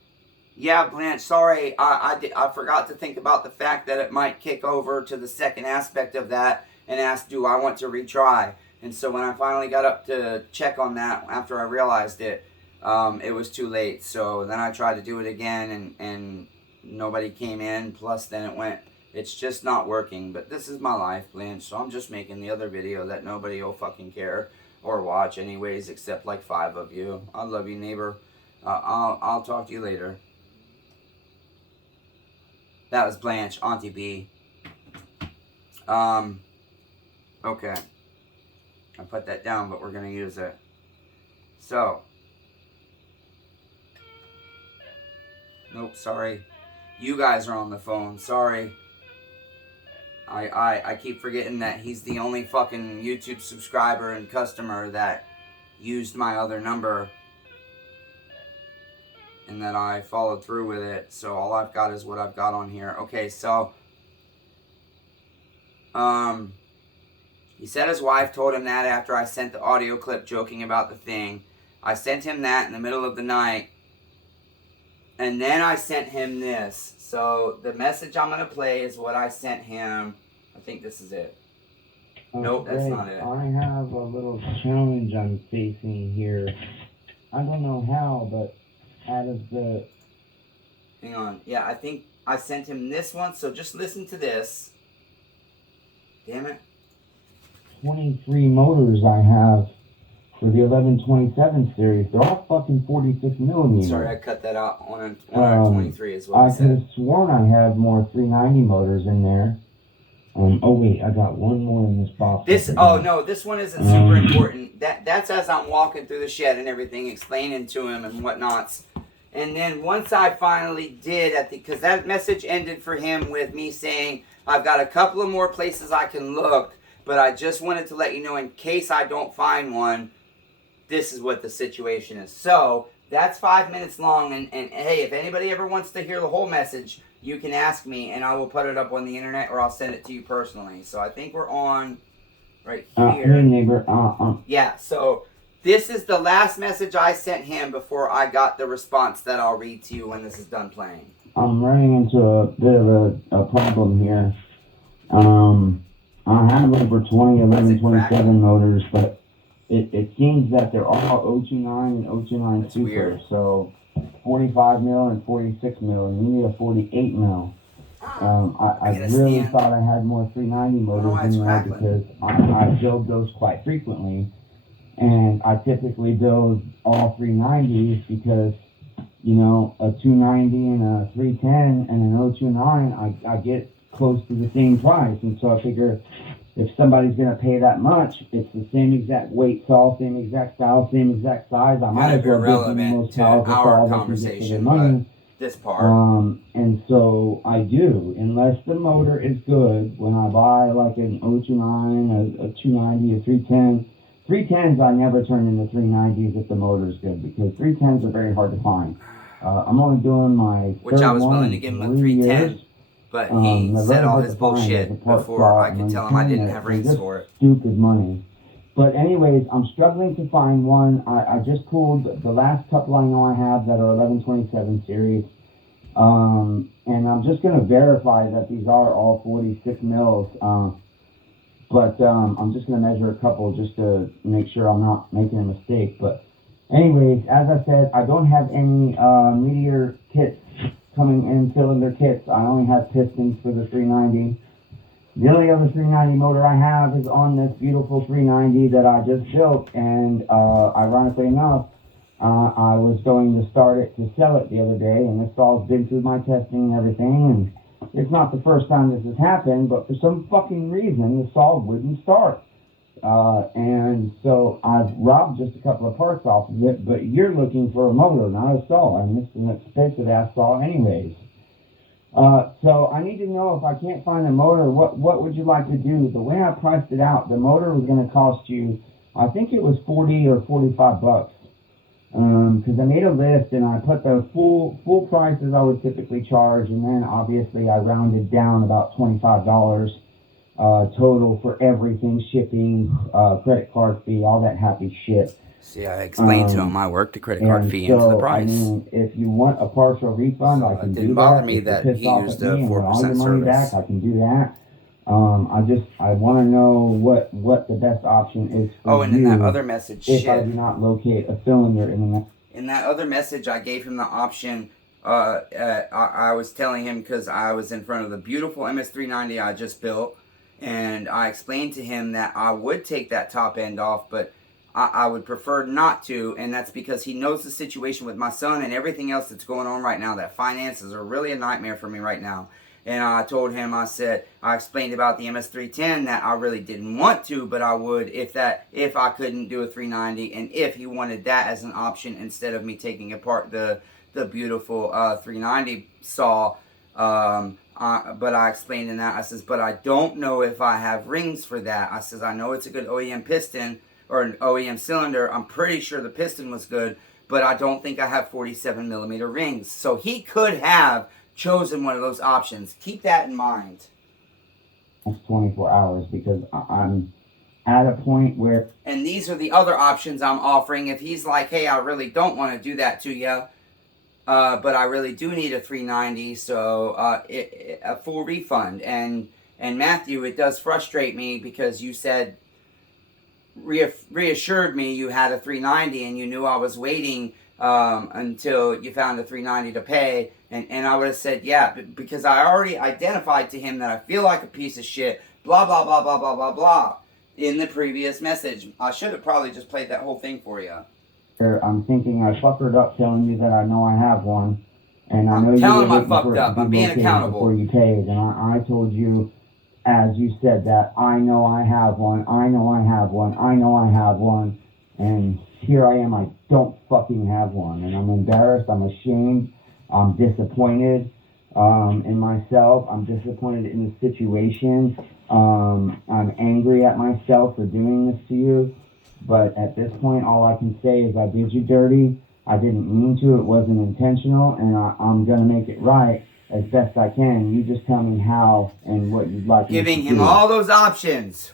Yeah, Blanche, sorry, I forgot to think about the fact that it might kick over to the second aspect of that and ask, do I want to retry? And so when I finally got up to check on that, after I realized it, it was too late. So then I tried to do it again, and nobody came in. Plus then it went, it's just not working. But this is my life, Blanche, so I'm just making the other video that nobody will fucking care or watch anyways, except like 5 of you. I love you, neighbor. I'll talk to you later. That was Blanche, Auntie B. Okay. I put that down, but we're going to use it. So. Nope, sorry. You guys are on the phone. Sorry. I keep forgetting that he's the only fucking YouTube subscriber and customer that used my other number, and that I followed through with it. So all I've got is what I've got on here. Okay, so he said his wife told him that after I sent the audio clip joking about the thing. I sent him that in the middle of the night, and then I sent him this. So the message I'm going to play is what I sent him. I think this is it. Nope, that's not it. I have a little challenge I'm facing here. I don't know how, but out of the... Hang on. Yeah, I think I sent him this one, so just listen to this. Damn it. 23 motors I have for the 1127 series. They're all fucking 46 millimeters. Sorry, I cut that out on 23 as well. I could have sworn I had more 390 motors in there. Oh wait, I got one more in this box. Oh no, this one isn't super important. That's as I'm walking through the shed and everything, explaining to him and whatnots. And then once I finally did, because that message ended for him with me saying, I've got a couple of more places I can look, but I just wanted to let you know in case I don't find one, this is what the situation is. So that's 5 minutes long, and hey, if anybody ever wants to hear the whole message, you can ask me, and I will put it up on the internet, or I'll send it to you personally. So I think we're on right here. Hey, neighbor. Yeah, so this is the last message I sent him before I got the response that I'll read to you when this is done playing. I'm running into a bit of a problem here. I have over 20 1127 motors, but it seems that they're all 029 and 029 That's Super. weird. So 45 mil and 46 mil, and you need a 48 mil. I gotta really stand. thought I had more 390 why motors it's in there crackling. because I build those quite frequently. And I typically build all 390s because, you know, a 290 and a 310 and an 029, I get close to the same price. And so I figure if somebody's going to pay that much, it's the same exact weight saw, same exact style, same exact size. I might Kind as of well give them the irrelevant most to powerful our saw they can get for their conversation, money. but this part. And so I do, unless the motor is good. When I buy like an 029, a 290, a 310, 310s I never turn into 390s if the motor is good because 310s are very hard to find. I'm only doing my Which third I was one willing to in give him a 3 310, years. but he They're said very all hard his to find as a bullshit part before slot, I could and tell him I didn't have they're rings just for it. stupid money. But anyways, I'm struggling to find one. I just pulled the last couple I know I have that are 1127 series. And I'm just going to verify that these are all 46 mils. But I'm just going to measure a couple just to make sure I'm not making a mistake. But anyways, as I said, I don't have any Meteor kits coming in, cylinder kits. I only have pistons for the 390. The only other 390 motor I have is on this beautiful 390 that I just built. And ironically enough, I was going to start it to sell it the other day, and this all's been through my testing and everything, and it's not the first time this has happened, but for some fucking reason, the saw wouldn't start. And so I've robbed just a couple of parts off of it, but you're looking for a motor, not a saw, and this is an expensive ass saw anyways. So I need to know if I can't find a motor, what would you like to do? The way I priced it out, the motor was going to cost you, I think it was 40 or 45 bucks. Because I made a list and I put the full prices I would typically charge, and then obviously I rounded down about $25 total for everything, shipping, credit card fee, all that happy shit. See, I explained to him I worked the credit card fee into the price. I mean, if you want a partial refund, So I can it do didn't that. bother me If you're that pissed he off used at the me and want all your 4% money service. back, I can do that. I want to know what the best option is for Oh, and in you that other message, if I do not locate a cylinder in the next. In that other message, I gave him the option. I was telling him because I was in front of the beautiful MS390 I just built, and I explained to him that I would take that top end off, but I would prefer not to, and that's because he knows the situation with my son and everything else that's going on right now. That finances are really a nightmare for me right now. And I told him, I explained about the MS310 that I really didn't want to, but I would if I couldn't do a 390, and if he wanted that as an option instead of me taking apart the beautiful 390 saw. But I explained in that, I says, but I don't know if I have rings for that. I says, I know it's a good OEM piston or an OEM cylinder. I'm pretty sure the piston was good, but I don't think I have 47 millimeter rings. So he could have chosen one of those options. Keep that in mind. 24 hours because I'm at a point where. And these are the other options I'm offering. If he's like, hey, I really don't want to do that to you, but I really do need a 390, so a full refund. And Matthew, it does frustrate me because you said, reassured me you had a 390 and you knew I was waiting until you found a 390 to pay. And I would have said, yeah, because I already identified to him that I feel like a piece of shit, blah, blah, blah, blah, blah, blah, blah, in the previous message. I should have probably just played that whole thing for you. I'm thinking I fuckered up telling you that I know I have one. And I know I'm telling him you I fucked up. I'm being accountable. Before you paid. And I told you, as you said, that I know I have one, I know I have one, I know I have one. And here I am, I don't fucking have one. And I'm embarrassed, I'm ashamed. I'm disappointed in myself. I'm disappointed in the situation. I'm angry at myself for doing this to you. But at this point, all I can say is I did you dirty. I didn't mean to. It wasn't intentional. And I'm going to make it right as best I can. You just tell me how and what you'd like me to do. Giving him all those options.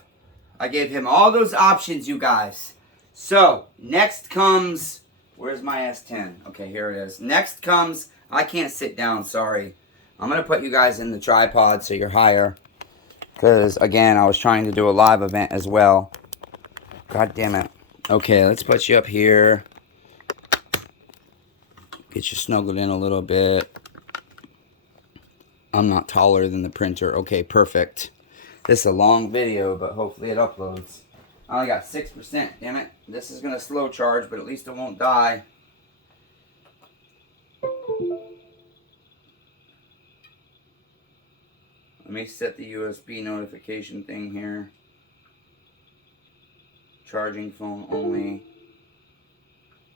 I gave him all those options, you guys. So, next comes... Where's my S10? Okay, here it is. Next comes... I can't sit down, sorry. I'm going to put you guys in the tripod so you're higher. Because, again, I was trying to do a live event as well. God damn it. Okay, let's put you up here. Get you snuggled in a little bit. I'm not taller than the printer. Okay, perfect. This is a long video, but hopefully it uploads. I only got 6%, damn it. This is going to slow charge, but at least it won't die. Let me set the USB notification thing here. Charging phone only.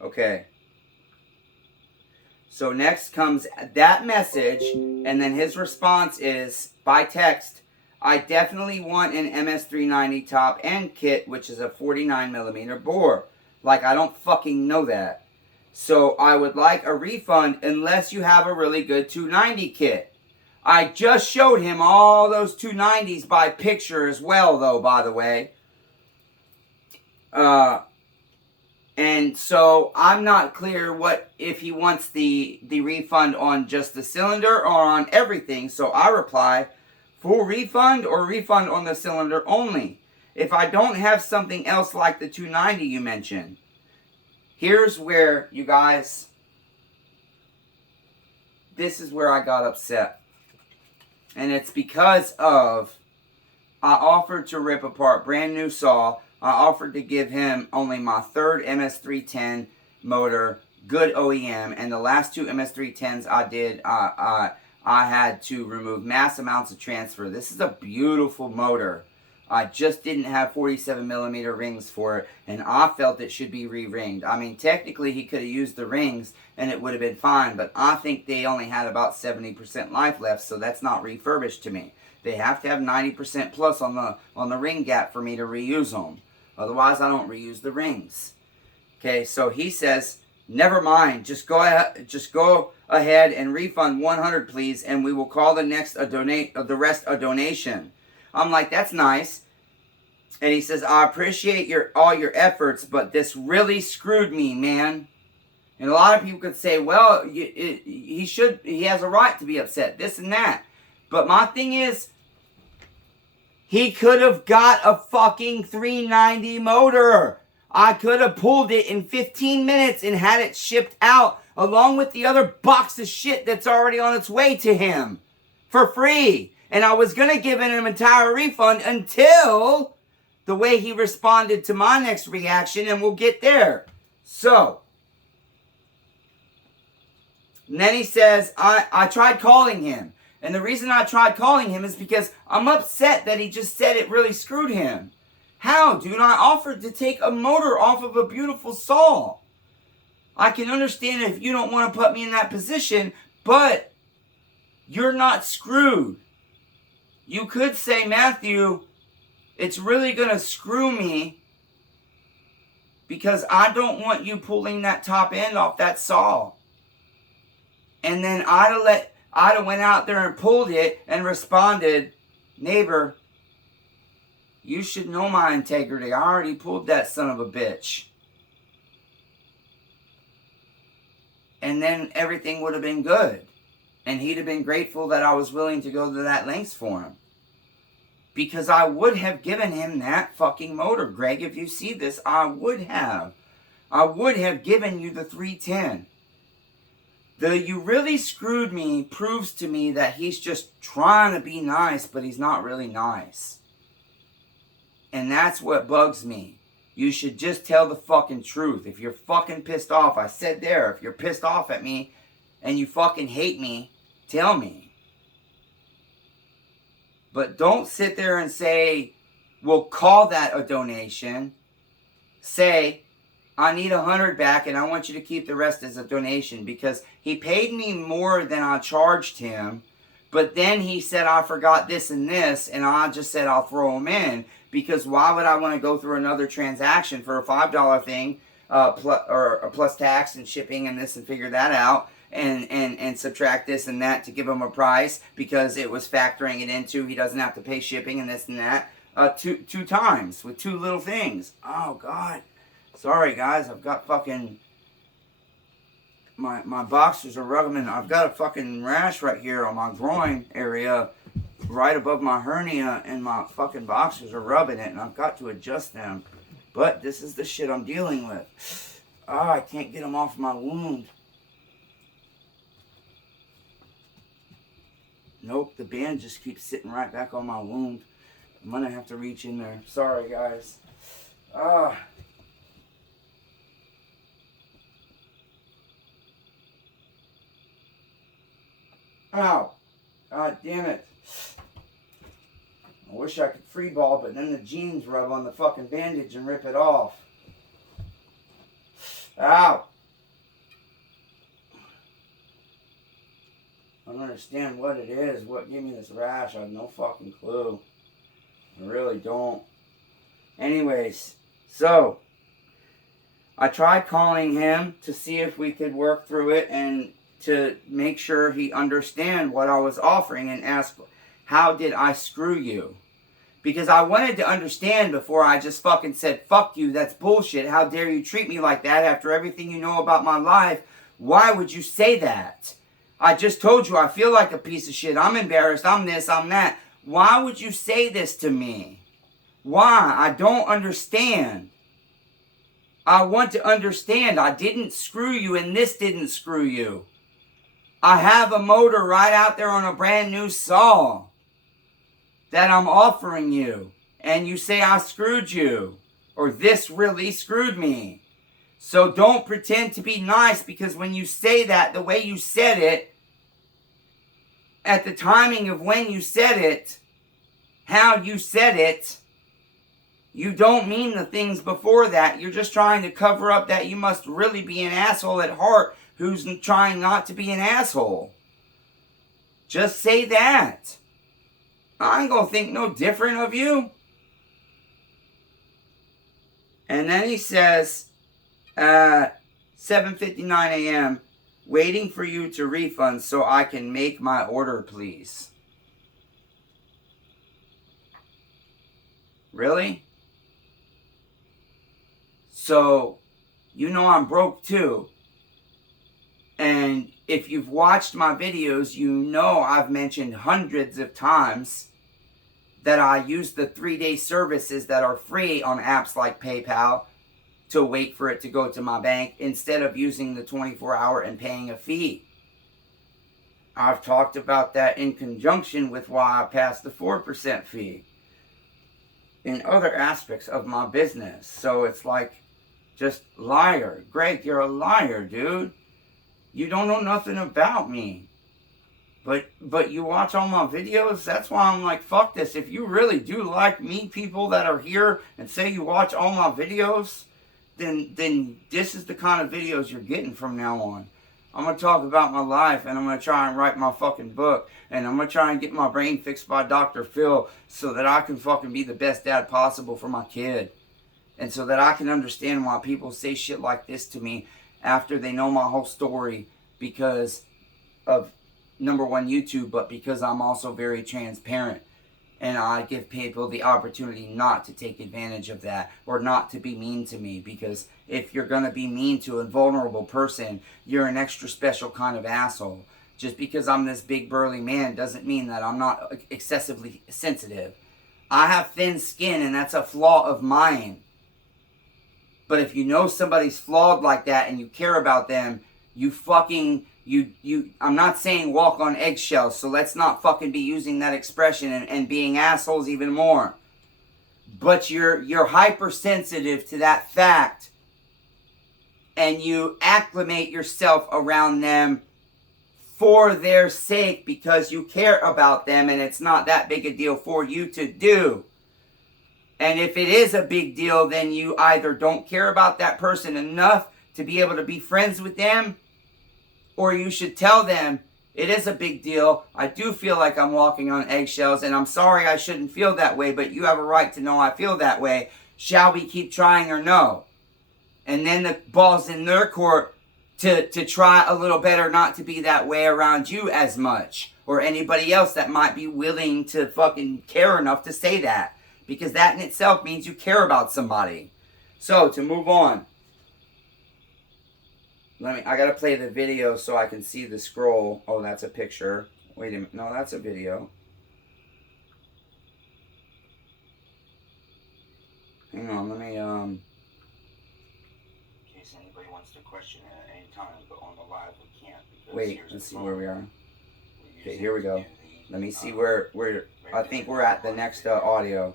Okay. So next comes that message, and then his response is, by text, I definitely want an MS390 top end kit, which is a 49mm bore. Like, I don't fucking know that. So I would like a refund unless you have a really good 290 kit. I just showed him all those 290s by picture as well, though, by the way. And so I'm not clear what if he wants the refund on just the cylinder or on everything. So I reply, full refund or refund on the cylinder only. If I don't have something else like the 290 you mentioned. Here's where, you guys, this is where I got upset. And it's because of, I offered to rip apart brand new saw. I offered to give him only my third MS310 motor, good OEM, and the last two MS310s I did, I had to remove mass amounts of transfer. This is a beautiful motor. I just didn't have 47mm rings for it, and I felt it should be re-ringed. I mean, technically he could have used the rings and it would have been fine, but I think they only had about 70% life left, so that's not refurbished to me. They have to have 90% plus on the ring gap for me to reuse them. Otherwise, I don't reuse the rings. Okay, so he says, never mind. Just go ahead and refund 100, please, and we will call the rest a donation. I'm like, that's nice. And he says, I appreciate all your efforts, but this really screwed me, man. And a lot of people could say, well, he has a right to be upset, this and that. But my thing is, he could have got a fucking 390 motor. I could have pulled it in 15 minutes and had it shipped out along with the other box of shit that's already on its way to him for free. And I was going to give him an entire refund until the way he responded to my next reaction, and we'll get there. So, and then he says, I tried calling him. And the reason I tried calling him is because I'm upset that he just said it really screwed him. How, dude? I offered to take a motor off of a beautiful saw. I can understand if you don't want to put me in that position, but you're not screwed. You could say, Matthew, it's really going to screw me because I don't want you pulling that top end off that saw. And then I'd have went out there and pulled it and responded, neighbor, you should know my integrity. I already pulled that son of a bitch. And then everything would have been good. And he'd have been grateful that I was willing to go to that lengths for him. Because I would have given him that fucking motor. Greg, if you see this, I would have. I would have given you the 310. The you really screwed me proves to me that he's just trying to be nice, but he's not really nice. And that's what bugs me. You should just tell the fucking truth. If you're fucking pissed off, I said there, if you're pissed off at me and you fucking hate me, tell me. But don't sit there and say, we'll call that a donation. Say, I need 100 back and I want you to keep the rest as a donation, because he paid me more than I charged him, but then he said I forgot this and this, and I just said I'll throw them in, because why would I want to go through another transaction for a $5 thing plus tax and shipping and this and figure that out and subtract this and that to give him a price, because it was factoring it into he doesn't have to pay shipping and this and that two times with two little things. Oh God. Sorry guys, I've got fucking, my boxers are rubbing, I've got a fucking rash right here on my groin area, right above my hernia, and my fucking boxers are rubbing it, and I've got to adjust them. But this is the shit I'm dealing with. Ah, I can't get them off my wound. Nope, the band just keeps sitting right back on my wound. I'm gonna have to reach in there. Sorry, guys. Ah. Ow. God damn it. I wish I could free ball, but then the jeans rub on the fucking bandage and rip it off. Ow. I don't understand what it is. What gave me this rash? I have no fucking clue. I really don't. Anyways, so I tried calling him to see if we could work through it and to make sure he understand what I was offering and ask, how did I screw you? Because I wanted to understand before I just fucking said, fuck you, that's bullshit. How dare you treat me like that after everything you know about my life? Why would you say that? I just told you I feel like a piece of shit. I'm embarrassed. I'm this, I'm that. Why would you say this to me? Why? I don't understand. I want to understand. I didn't screw you and this didn't screw you. I have a motor right out there on a brand new saw that I'm offering you. And you say I screwed you. Or this really screwed me. So don't pretend to be nice, because when you say that, the way you said it, at the timing of when you said it, how you said it, you don't mean the things before that. You're just trying to cover up that you must really be an asshole at heart who's trying not to be an asshole. Just say that. I ain't gonna think no different of you. And then he says, 7:59 a.m., waiting for you to refund so I can make my order, please. Really? So, you know I'm broke too. And if you've watched my videos, you know I've mentioned hundreds of times that I use the 3-day services that are free on apps like PayPal to wait for it to go to my bank instead of using the 24-hour and paying a fee. I've talked about that in conjunction with why I passed the 4% fee in other aspects of my business. So it's like, just liar. Greg, you're a liar, dude. You don't know nothing about me. But you watch all my videos. That's why I'm like, fuck this. If you really do like me, people that are here and say you watch all my videos, then this is the kind of videos you're getting from now on. I'm going to talk about my life, and I'm going to try and write my fucking book, and I'm going to try and get my brain fixed by Dr. Phil so that I can fucking be the best dad possible for my kid. And so that I can understand why people say shit like this to me after they know my whole story, because of, number one, YouTube, but because I'm also very transparent. And I give people the opportunity not to take advantage of that or not to be mean to me. Because if you're going to be mean to a vulnerable person, you're an extra special kind of asshole. Just because I'm this big burly man doesn't mean that I'm not excessively sensitive. I have thin skin, and that's a flaw of mine. But if you know somebody's flawed like that and you care about them, you fucking, I'm not saying walk on eggshells, so let's not fucking be using that expression and being assholes even more. But you're hypersensitive to that fact, and you acclimate yourself around them for their sake because you care about them, and it's not that big a deal for you to do. And if it is a big deal, then you either don't care about that person enough to be able to be friends with them, or you should tell them, it is a big deal. I do feel like I'm walking on eggshells, and I'm sorry I shouldn't feel that way, but you have a right to know I feel that way. Shall we keep trying or no? And then the ball's in their court to try a little better not to be that way around you as much, or anybody else that might be willing to fucking care enough to say that. Because that in itself means you care about somebody. So, to move on. I gotta play the video so I can see the scroll. Oh, that's a picture. Wait a minute. No, that's a video. Hang on, let me, In case anybody wants to question it at any time, but on the live we can't. Wait, let's see where we are. Okay, here we go. Let me see where I think we're at the next audio.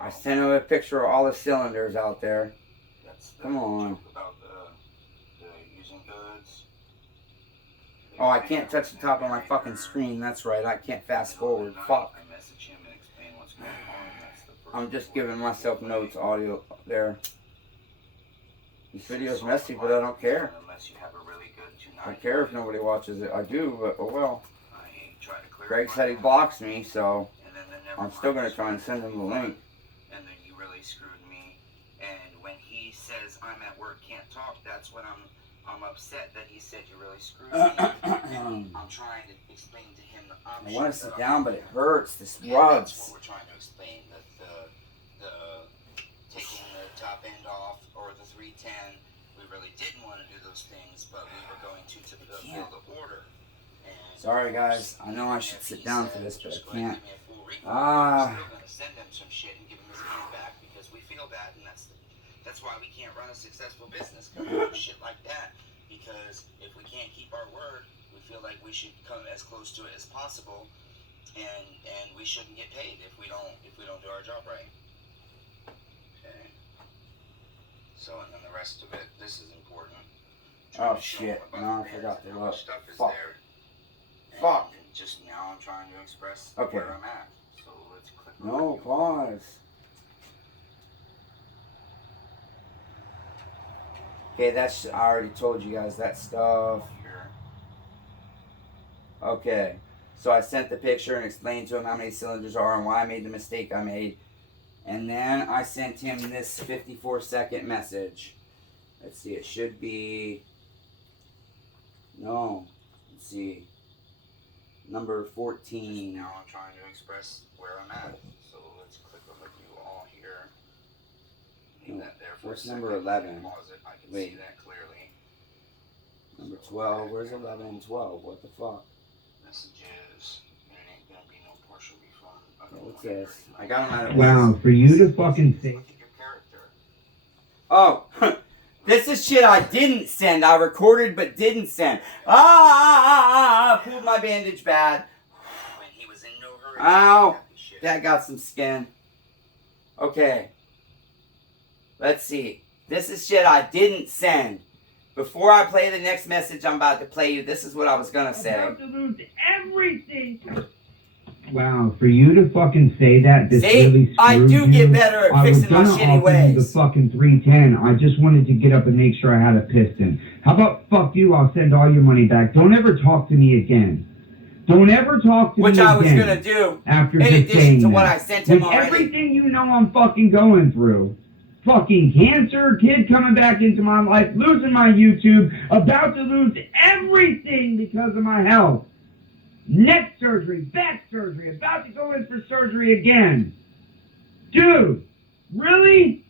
I sent him a picture of all the cylinders out there. Come on. Oh, I can't touch the top of my fucking screen. That's right. I can't fast forward. Fuck. I'm just giving myself notes audio there. This video's messy, but I don't care. I don't care if nobody watches it. I do, but oh well. Greg said he blocks me, so I'm still going to try and send him the link. And then you really screwed me. And when he says I'm at work, can't talk, that's when I'm upset that he said you really screwed me. I'm trying to explain to him the options. I want to sit down, but it hurts. This That's rubs. what we're trying to explain. That the taking the top end off or the 310, we really didn't want to do those things, but we were going to fulfill the order. And Sorry, guys. I know I should sit down for this, but I can't. I'm still gonna send him some shit and give him his money back because we feel bad, and that's why we can't run a successful business because we do shit like that. Because if we can't keep our word, we feel like we should come as close to it as possible, and we shouldn't get paid if we don't do our job right. Okay. So and then the rest of it, this is important. Oh shit! No, I forgot to look. Fuck. And Fuck. Just now, I'm trying to express Okay. where I'm at. So let's click. No, pause. Okay, that's, I already told you guys that stuff. Okay, so I sent the picture and explained to him how many cylinders are and why I made the mistake I made. And then I sent him this 54-second message. Let's see, it should be, no, let's see, number 14. Now I'm trying to express where I'm at. So let's click on the view all here. Leave that there for What's a number second. 11? Pause it. I can Wait. see that clearly. Number 12, where's 11 and 12? What the fuck? Messages. There ain't gonna be no partial refund. What's this? I got him out of Wow, for you to fucking say. Look at your character. Oh, this is shit I didn't send. I recorded but didn't send. I pulled my bandage bad. When he was in no hurry. Ow. Happy shit. That got some skin. Okay. Let's see. This is shit I didn't send. Before I play the next message I'm about to play you, this is what I was gonna say. About to lose everything. Wow, for you to fucking say that, this See? really screwed I do you. get better at fixing my I was shitty gonna offer you the ways. fucking 310. I just wanted to get up and make sure I had a piston. How about fuck you? I'll send all your money back. Don't ever talk to me again. Don't ever talk to Which me I was again. gonna do After in just addition saying to that. what I sent him With already. everything you know I'm fucking going through. Fucking cancer, kid coming back into my life, losing my YouTube, about to lose everything because of my health. Neck surgery, back surgery, about to go in for surgery again. Dude, really?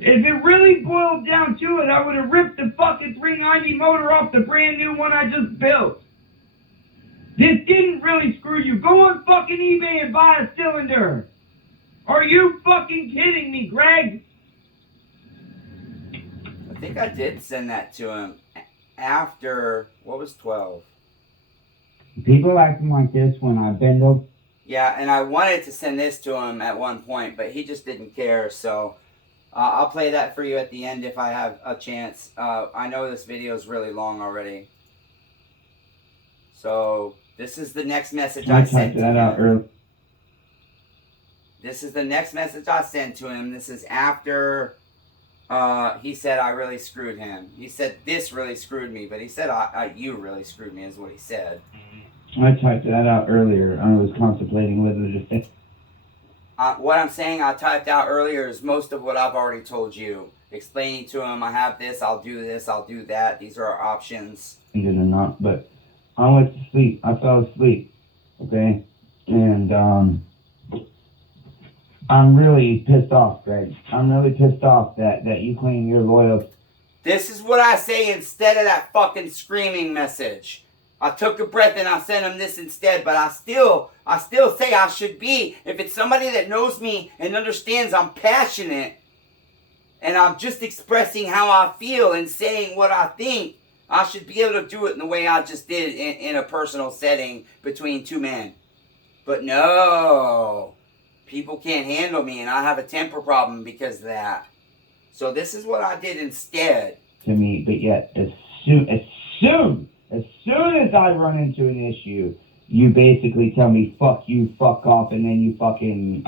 If it really boiled down to it, I would have ripped the fucking 390 motor off the brand new one I just built. This didn't really screw you. Go on fucking eBay and buy a cylinder. Are you fucking kidding me, Greg? I think I did send that to him after, what was 12? People acting like this when I bend over. Yeah, and I wanted to send this to him at one point, but he just didn't care, so I'll play that for you at the end if I have a chance. I know this video is really long already. So, this is the next message I sent to him. This is the next message I sent to him. This is after he said I really screwed him. He said this really screwed me, but he said you really screwed me is what he said. I typed that out earlier. I was contemplating whether to say. What I'm saying I typed out earlier is most of what I've already told you. Explaining to him, I have this, I'll do that. These are our options. It or not, but I went to sleep. I fell asleep. Okay? And, I'm really pissed off, Greg. I'm really pissed off that you claim you're loyal. This is what I say instead of that fucking screaming message. I took a breath and I sent him this instead, but I still say I should be. If it's somebody that knows me and understands I'm passionate and I'm just expressing how I feel and saying what I think, I should be able to do it in the way I just did in a personal setting between two men. But no, people can't handle me, and I have a temper problem because of that. So this is what I did instead. To me, but yet as soon as I run into an issue, you basically tell me fuck you, fuck off, and then you fucking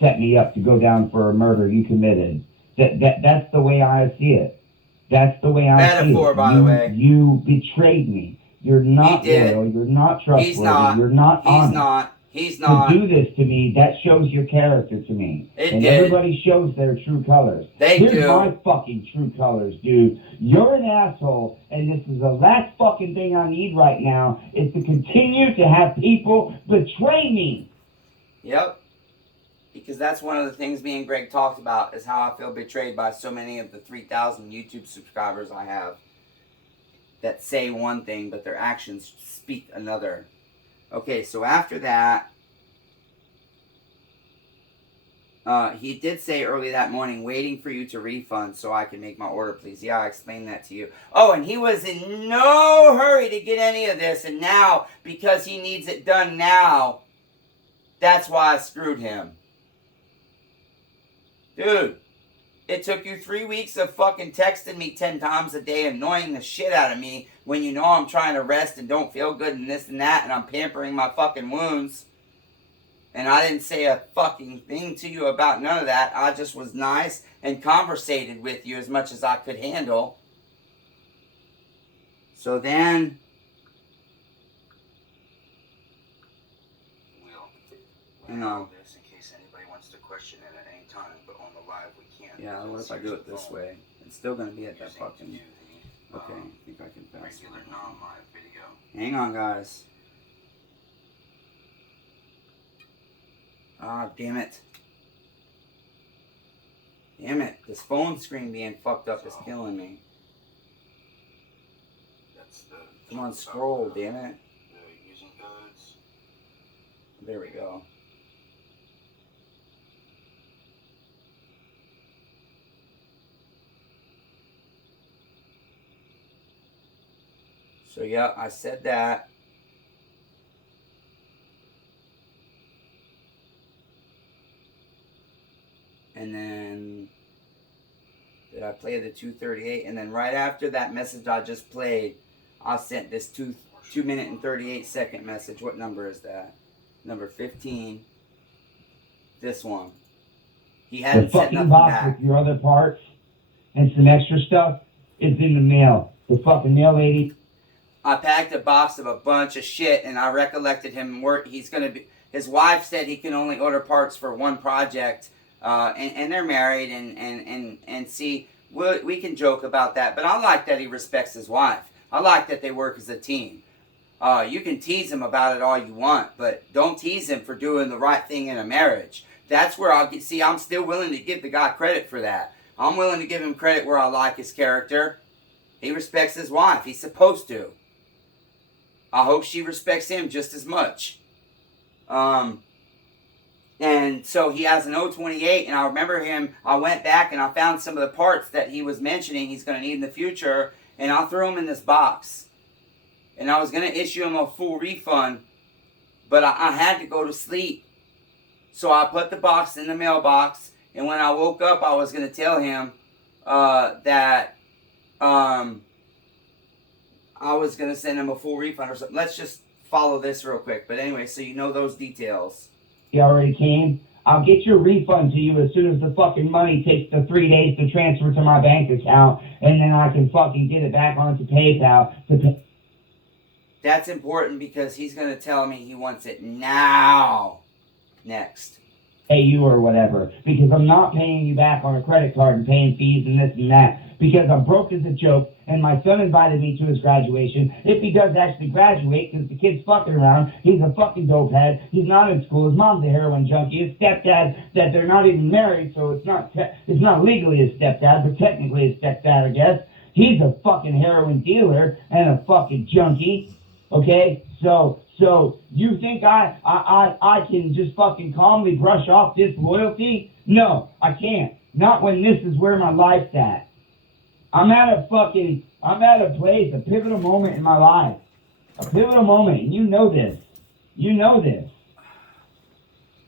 set me up to go down for a murder you committed. That's the way I see it. That's the way I see it. Metaphor, by the way. You betrayed me. You're not loyal. You're not trustworthy. He's not. You're not honest. He's not. To do this to me, that shows your character to me. And everybody shows their true colors. Here's my fucking true colors, dude. You're an asshole, and this is the last fucking thing I need right now, is to continue to have people betray me. Yep. Because that's one of the things me and Greg talked about, is how I feel betrayed by so many of the 3,000 YouTube subscribers I have that say one thing, but their actions speak another. Okay, so after that, he did say early that morning, waiting for you to refund so I can make my order, please. Yeah, I explained that to you. Oh, and he was in no hurry to get any of this, and now, because he needs it done now, that's why I screwed him. Dude, it took you 3 weeks of fucking texting me 10 times a day, annoying the shit out of me when you know I'm trying to rest and don't feel good and this and that, and I'm pampering my fucking wounds. And I didn't say a fucking thing to you about none of that. I just was nice and conversated with you as much as I could handle. So then, hang on. Question it at any time, but on the live we can't. Yeah, what if I do it this way? It's still going to be at that fucking... Okay, I think I can fast regular non-live video. Hang on, guys. Ah, damn it. Damn it. This phone screen being fucked up is killing me. Come on, scroll, damn it. Using codes. There we go. So yeah, I said that. And then, did I play the 2:38? And then right after that message I just played, I sent this 2 minute and 38 second message. What number is that? Number 15. This one. He hadn't said nothing box back. With your other parts and some extra stuff is in the mail. The fucking mail lady. I packed a box of a bunch of shit, and I recollected him. His wife said he can only order parts for one project, and they're married, and see, we can joke about that, but I like that he respects his wife. I like that they work as a team. You can tease him about it all you want, but don't tease him for doing the right thing in a marriage. That's where I'm still willing to give the guy credit for that. I'm willing to give him credit where I like his character. He respects his wife. He's supposed to. I hope she respects him just as much. And so he has an 028, and I remember him, I went back and I found some of the parts that he was mentioning he's going to need in the future, and I threw them in this box. And I was going to issue him a full refund, but I had to go to sleep. So I put the box in the mailbox, and when I woke up, I was going to tell him that I was going to send him a full refund or something. Let's just follow this real quick. But anyway, so you know those details. He already came. I'll get your refund to you as soon as the fucking money takes the 3 days to transfer to my bank account, and then I can fucking get it back onto PayPal. That's important because he's going to tell me he wants it now. Next. Pay you or whatever, because I'm not paying you back on a credit card and paying fees and this and that, because I'm broke as a joke, and my son invited me to his graduation. If he does actually graduate, because the kid's fucking around, he's a fucking dopehead, he's not in school, his mom's a heroin junkie, his stepdad, that they're not even married, so it's not legally his stepdad, but technically his stepdad, I guess. He's a fucking heroin dealer and a fucking junkie. Okay? So you think I can just fucking calmly brush off disloyalty? No, I can't. Not when this is where my life's at. I'm at a place, a pivotal moment in my life. A pivotal moment, and you know this. You know this.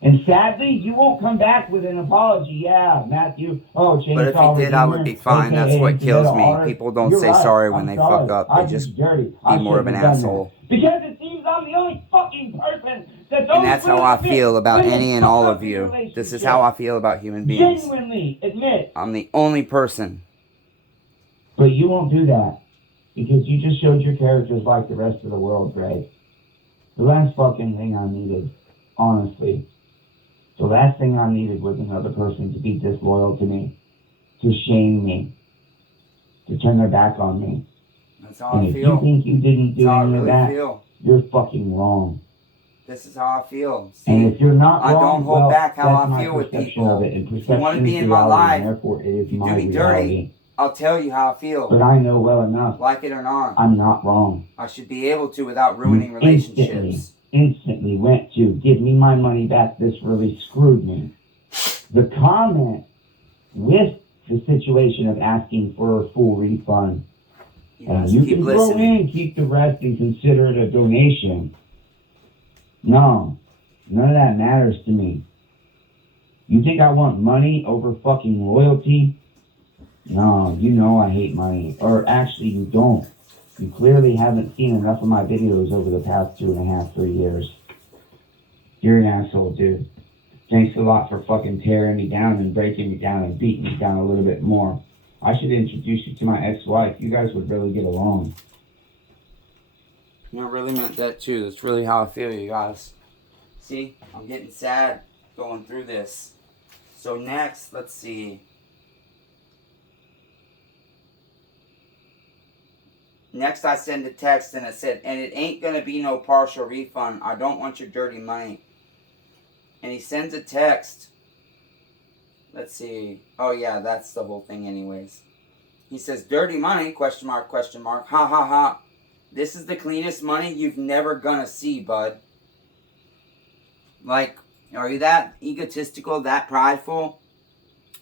And sadly, you won't come back with an apology. Yeah, Matthew. Oh, change. But if you did, I would be fine. That's what kills me. People don't say sorry when they fuck up. They just be more of an asshole. Because it seems I'm the only fucking person that's and that's how I feel about any and all of you. This is how I feel about human beings. Genuinely admit. I'm the only person. But you won't do that. Because you just showed your characters like the rest of the world, Greg. The last fucking thing I needed, honestly, the last thing I needed was another person to be disloyal to me, to shame me, to turn their back on me. That's how I feel. If you think you didn't do any of that, you're fucking wrong. This is how I feel. See, and if you're not wrong, I don't hold back how I feel with people. If you want to be in my life, if you do me dirty, I'll tell you how I feel. But I know well enough. Like it or not. I'm not wrong. I should be able to without ruining relationships. Instantly went to give me my money back. This really screwed me. The comment with the situation of asking for a full refund. And you can throw in, keep the rest and consider it a donation. No. None of that matters to me. You think I want money over fucking loyalty? No, you know I hate money. Or actually, you don't. You clearly haven't seen enough of my videos over the past 2.5, 3 years. You're an asshole, dude. Thanks a lot for fucking tearing me down and breaking me down and beating me down a little bit more. I should introduce you to my ex-wife. You guys would really get along. I really meant that too. That's really how I feel, you guys. See, I'm getting sad going through this. So next, let's see. Next, I send a text and it said, and it ain't going to be no partial refund. I don't want your dirty money. And he sends a text. Let's see. Oh, yeah, that's the whole thing anyways. He says, dirty money, question mark, question mark. Ha, ha, ha. This is the cleanest money you've never gonna see, bud. Like, are you that egotistical, that prideful?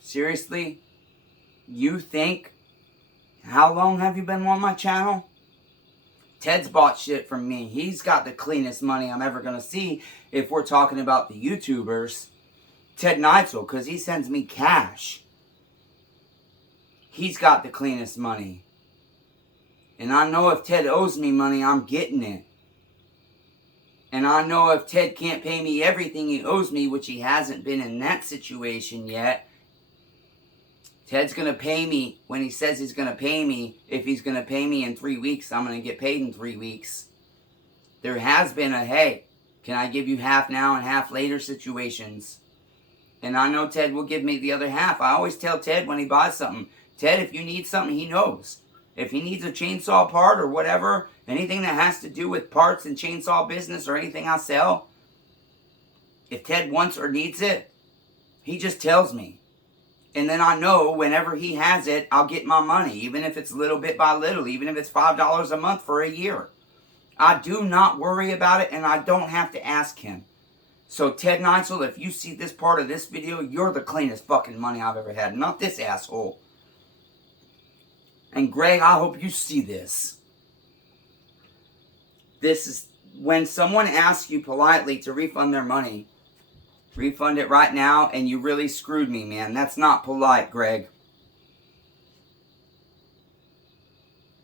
Seriously? You think? How long have you been on my channel? Ted's bought shit from me. He's got the cleanest money I'm ever gonna see if we're talking about the YouTubers. Ted Neitzel, because he sends me cash. He's got the cleanest money. And I know if Ted owes me money, I'm getting it. And I know if Ted can't pay me everything he owes me, which he hasn't been in that situation yet, Ted's going to pay me when he says he's going to pay me. If he's going to pay me in 3 weeks, I'm going to get paid in 3 weeks. There has been a, hey, can I give you half now and half later situations? And I know Ted will give me the other half. I always tell Ted when he buys something, Ted, if you need something, he knows. If he needs a chainsaw part or whatever, anything that has to do with parts and chainsaw business or anything I sell, if Ted wants or needs it, he just tells me. And then I know whenever he has it, I'll get my money, even if it's little bit by little, even if it's $5 a month for a year. I do not worry about it, and I don't have to ask him. So Ted Neitzel, if you see this part of this video, you're the cleanest fucking money I've ever had, not this asshole. And Greg, I hope you see this. This is when someone asks you politely to refund their money, refund it right now, and you really screwed me, man. That's not polite, Greg.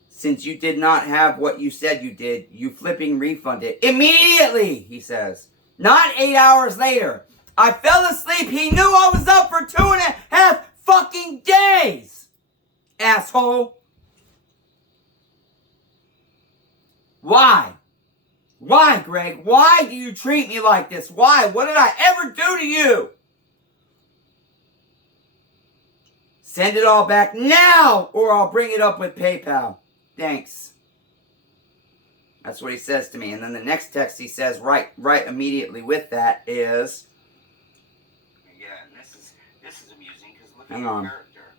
Since you did not have what you said you did, you flipping refund it. Immediately, he says. Not 8 hours later. I fell asleep. He knew I was up for 2.5 fucking days. Asshole. Why? Why, Greg? Why do you treat me like this? Why? What did I ever do to you? Send it all back now, or I'll bring it up with PayPal. Thanks. That's what he says to me. And then the next text he says right immediately with that is... Yeah, and this is amusing, because look Hang at on. your character.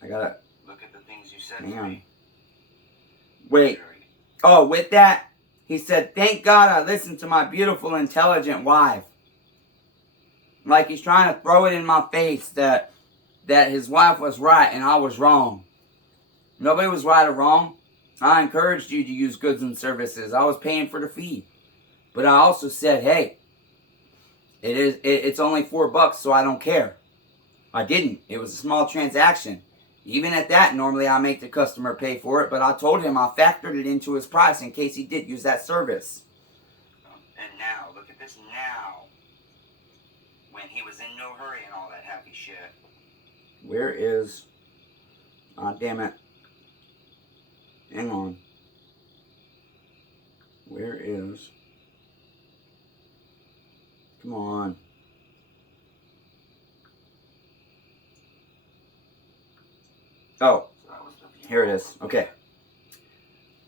I gotta... Look at the things you said Hang to on. me. Wait. Oh, with that, he said, thank God I listened to my beautiful, intelligent wife. Like he's trying to throw it in my face that his wife was right and I was wrong. Nobody was right or wrong. I encouraged you to use goods and services. I was paying for the fee. But I also said, hey, it's only $4, so I don't care. I didn't. It was a small transaction. Even at that, normally I make the customer pay for it, but I told him I factored it into his price in case he did use that service. And now, look at this now. When he was in no hurry and all that happy shit. Where is... Ah, damn it. Hang on. Where is... Come on. Oh, here it is. Okay.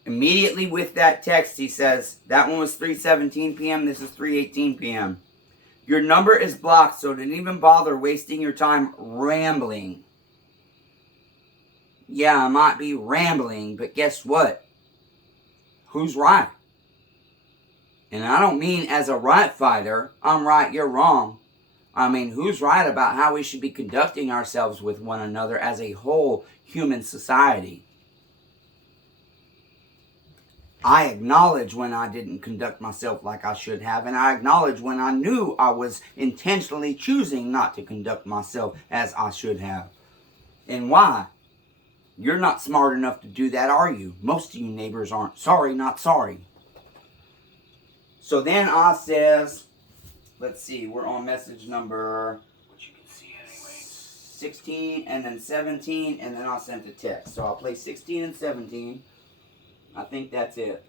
Immediately with that text, he says, that one was 3:17 p.m., this is 3:18 p.m. Your number is blocked, so don't even bother wasting your time rambling. Yeah, I might be rambling, but guess what? Who's right? And I don't mean as a right fighter, I'm right, you're wrong. I mean, who's right about how we should be conducting ourselves with one another as a whole human society? I acknowledge when I didn't conduct myself like I should have, and I acknowledge when I knew I was intentionally choosing not to conduct myself as I should have. And why? You're not smart enough to do that, are you? Most of you neighbors aren't. Sorry, not sorry. So then I says, let's see, we're on message number, Which you can see anyway. 16 and then 17, and then I sent a text. So I'll play 16 and 17. I think that's it.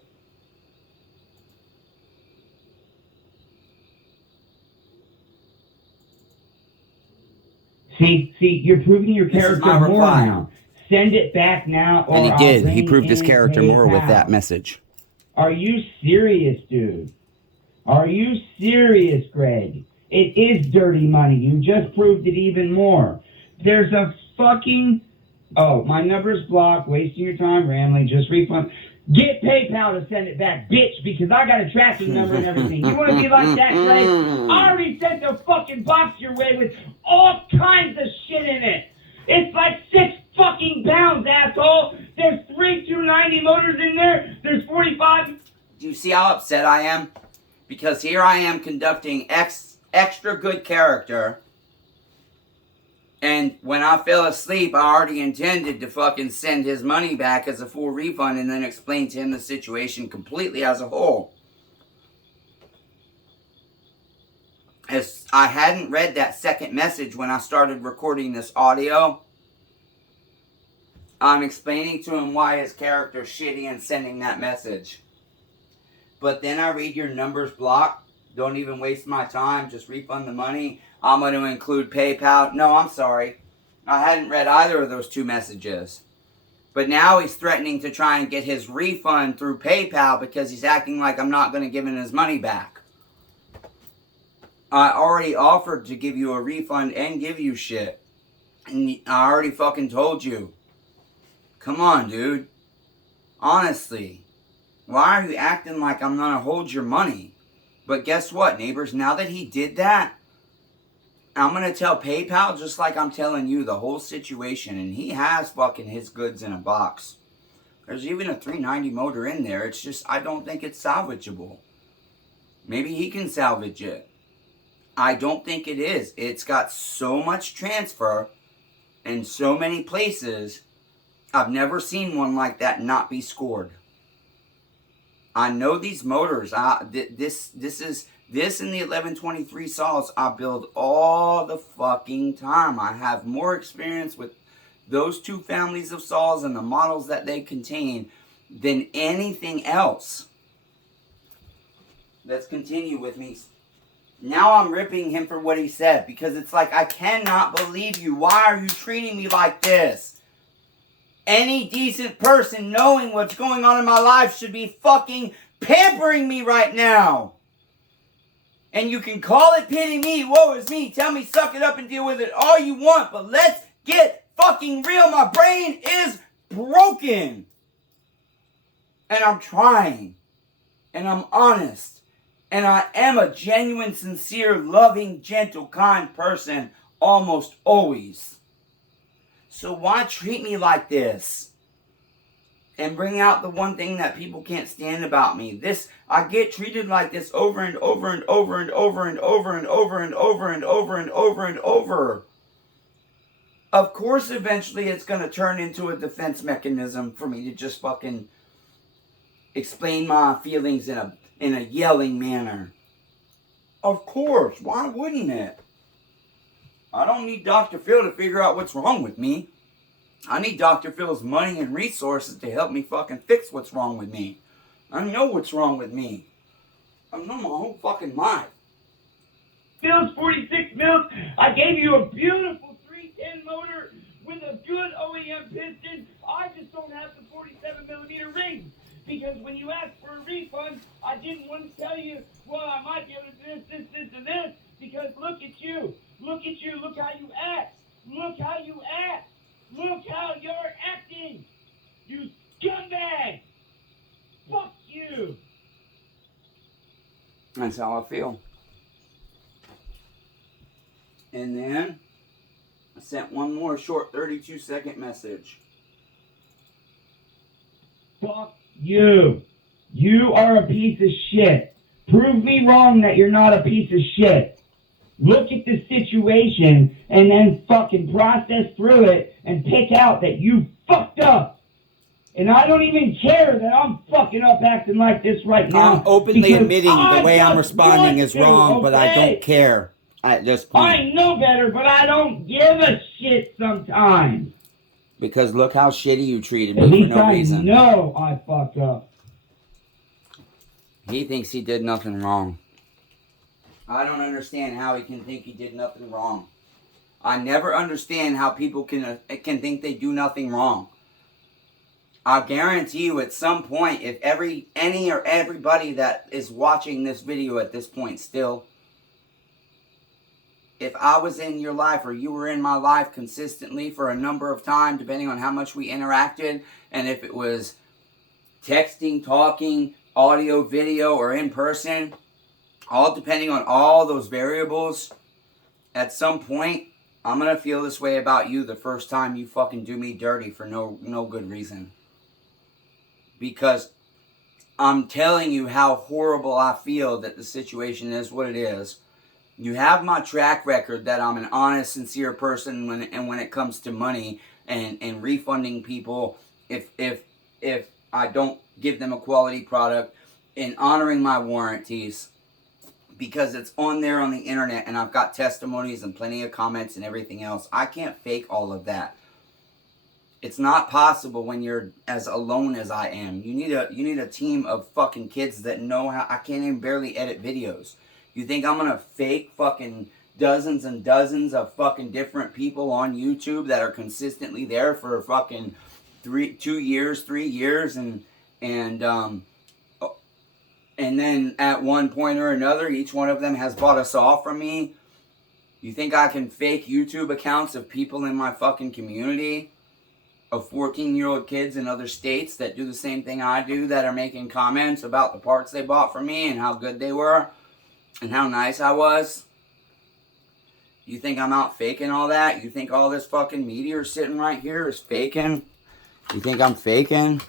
See, you're proving your This is character my more reply. now. Send it back now, or And he I'll did. He bring proved his in character more with PayPal. that message. Are you serious, dude? Are you serious, Greg? It is dirty money. You just proved it even more. There's a fucking... Oh, my number's blocked. Wasting your time, rambling. Just refund. Get PayPal to send it back, bitch, because I got a tracking number and everything. You want to be like that, Greg? I already sent a fucking box your way with all kinds of shit in it. It's like 6 fucking pounds, asshole. There's 3 290 motors in there. There's 45... Do you see how upset I am? Because here I am conducting extra good character. And when I fell asleep, I already intended to fucking send his money back as a full refund and then explain to him the situation completely as a whole. As I hadn't read that second message when I started recording this audio, I'm explaining to him why his character's shitty and sending that message. But then I read your numbers blocked. Don't even waste my time. Just refund the money. I'm going to include PayPal. No, I'm sorry. I hadn't read either of those 2 messages. But now he's threatening to try and get his refund through PayPal because he's acting like I'm not going to give him his money back. I already offered to give you a refund and give you shit. And I already fucking told you. Come on, dude. Honestly. Why are you acting like I'm going to hold your money? But guess what, neighbors? Now that he did that, I'm going to tell PayPal just like I'm telling you the whole situation. And he has fucking his goods in a box. There's even a 390 motor in there. It's just, I don't think it's salvageable. Maybe he can salvage it. I don't think it is. It's got so much transfer in so many places. I've never seen one like that not be scored. I know these motors. This and the 1123 saws I build all the fucking time. I have more experience with those 2 families of saws and the models that they contain than anything else. Let's continue with me. Now I'm ripping him for what he said because it's like, I cannot believe you. Why are you treating me like this? Any decent person knowing what's going on in my life should be fucking pampering me right now. And you can call it pity me, woe is me, tell me suck it up and deal with it all you want, but let's get fucking real. My brain is broken. And I'm trying. And I'm honest. And I am a genuine, sincere, loving, gentle, kind person almost always. So why treat me like this? And bring out the one thing that people can't stand about me. I get treated like this over and over and over and over and over and over and over and over and over and over. Of course, eventually it's going to turn into a defense mechanism for me to just fucking explain my feelings in a yelling manner. Of course, why wouldn't it? I don't need Dr. Phil to figure out what's wrong with me. I need Dr. Phil's money and resources to help me fucking fix what's wrong with me. I know what's wrong with me. I know my whole fucking life. Phil's 46 mils. I gave you a beautiful 310 motor with a good OEM piston. I just don't have the 47 millimeter ring. Because when you asked for a refund, I didn't want to tell you, well, I might be able to do this, and this. Because look at you. Look at you. Look how you act. Look how you act. Look how you're acting. You scumbag. Fuck you. That's how I feel. And then I sent one more short 32-second message. Fuck you. You are a piece of shit. Prove me wrong that you're not a piece of shit. Look at the situation and then fucking process through it and pick out that you fucked up. And I don't even care that I'm fucking up acting like this right now. I'm openly admitting the way I'm responding is wrong, but I don't care at this point. I know better, but I don't give a shit sometimes. Because look how shitty you treated At me least for no I reason. know I fucked up. He thinks he did nothing wrong. I don't understand how he can think he did nothing wrong. I never understand how people can think they do nothing wrong. I guarantee you at some point, if any or everybody that is watching this video at this point still, if I was in your life or you were in my life consistently for a number of time, depending on how much we interacted, and if it was texting, talking, audio, video, or in person, all depending on all those variables, at some point, I'm going to feel this way about you the first time you fucking do me dirty for no good reason. Because I'm telling you how horrible I feel that the situation is what it is. You have my track record that I'm an honest, sincere person when it comes to money and refunding people if I don't give them a quality product, and honoring my warranties, because it's on there on the internet and I've got testimonies and plenty of comments and everything else. I can't fake all of that. It's not possible when you're as alone as I am. You need a team of fucking kids that know how. I can't even barely edit videos. You think I'm gonna fake fucking dozens and dozens of fucking different people on YouTube that are consistently there for fucking 3 years, and then at one point or another, each one of them has bought us off from me? You think I can fake YouTube accounts of people in my fucking community? Of 14-year-old kids in other states that do the same thing I do, that are making comments about the parts they bought from me and how good they were and how nice I was? You think I'm out faking all that? You think all this fucking meteor sitting right here is faking? You think I'm faking?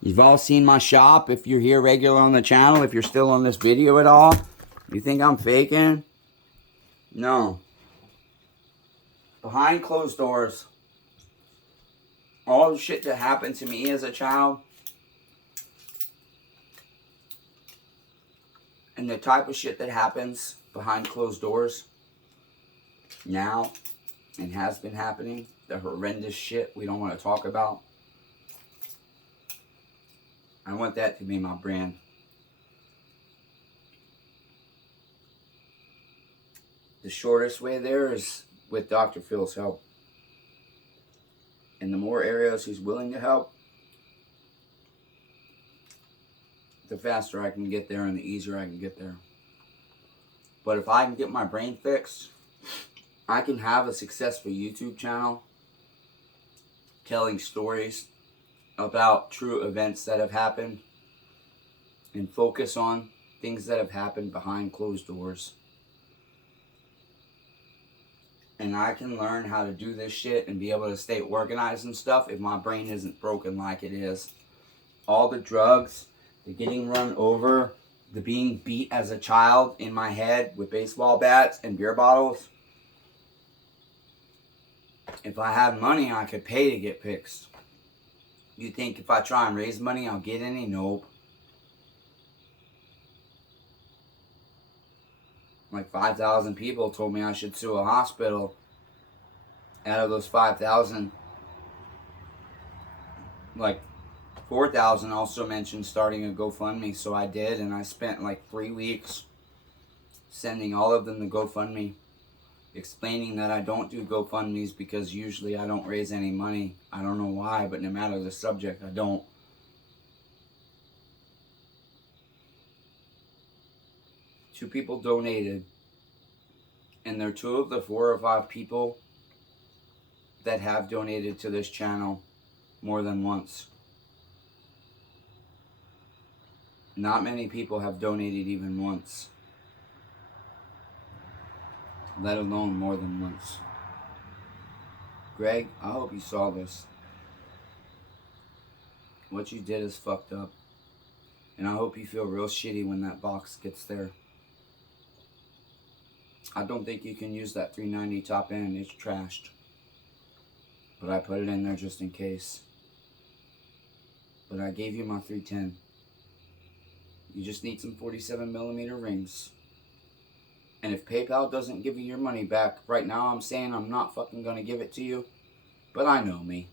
You've all seen my shop if you're here regular on the channel, if you're still on this video at all. You think I'm faking? No. Behind closed doors, all the shit that happened to me as a child and the type of shit that happens behind closed doors now and has been happening, the horrendous shit we don't want to talk about, I want that to be my brand. The shortest way there is with Dr. Phil's help. And the more areas he's willing to help, the faster I can get there and the easier I can get there. But if I can get my brain fixed, I can have a successful YouTube channel telling stories about true events that have happened and focus on things that have happened behind closed doors. And I can learn how to do this shit and be able to stay organized and stuff if my brain isn't broken like it is. All the drugs, the getting run over, the being beat as a child in my head with baseball bats and beer bottles. If I had money, I could pay to get fixed. You think if I try and raise money, I'll get any? Nope. Like 5,000 people told me I should sue a hospital. Out of those 5,000, like 4,000 also mentioned starting a GoFundMe. So I did, and I spent like 3 weeks sending all of them to GoFundMe, explaining that I don't do GoFundMes because usually I don't raise any money. I don't know why, but no matter the subject, I don't. Two people donated, and they're two of the 4 or 5 people that have donated to this channel more than once. Not many people have donated even once, let alone more than once. Greg, I hope you saw this. What you did is fucked up, and I hope you feel real shitty when that box gets there. I don't think you can use that $390 top end. It's trashed. But I put it in there just in case. But I gave you my $310. You just need some 47mm rings. And if PayPal doesn't give you your money back, right now I'm saying I'm not fucking gonna give it to you. But I know me.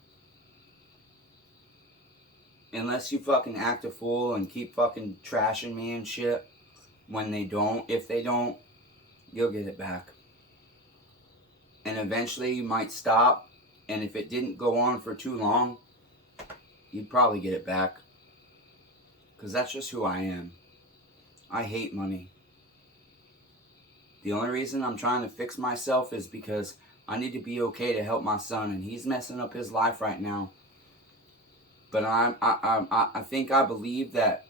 Unless you fucking act a fool and keep fucking trashing me and shit when they don't, if they don't, you'll get it back. And eventually you might stop, and if it didn't go on for too long, you'd probably get it back. Because that's just who I am. I hate money. The only reason I'm trying to fix myself is because I need to be okay to help my son, and he's messing up his life right now. But I think I believe that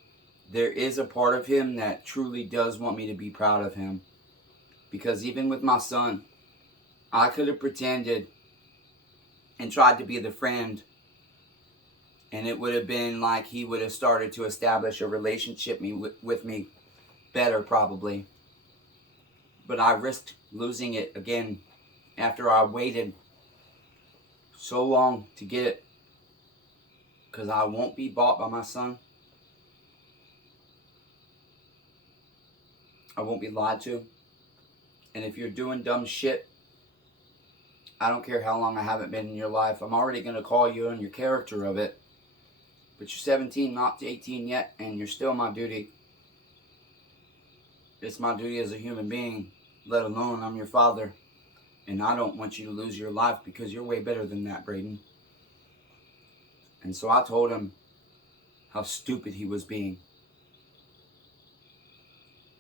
there is a part of him that truly does want me to be proud of him. Because even with my son, I could have pretended and tried to be the friend, and it would have been like he would have started to establish a relationship with me better probably. But I risked losing it again after I waited so long to get it. Because I won't be bought by my son. I won't be lied to. And if you're doing dumb shit, I don't care how long I haven't been in your life, I'm already going to call you on your character of it. But you're 17, not 18 yet, and you're still my duty. It's my duty as a human being, let alone I'm your father. And I don't want you to lose your life because you're way better than that, Braden. And so I told him how stupid he was being.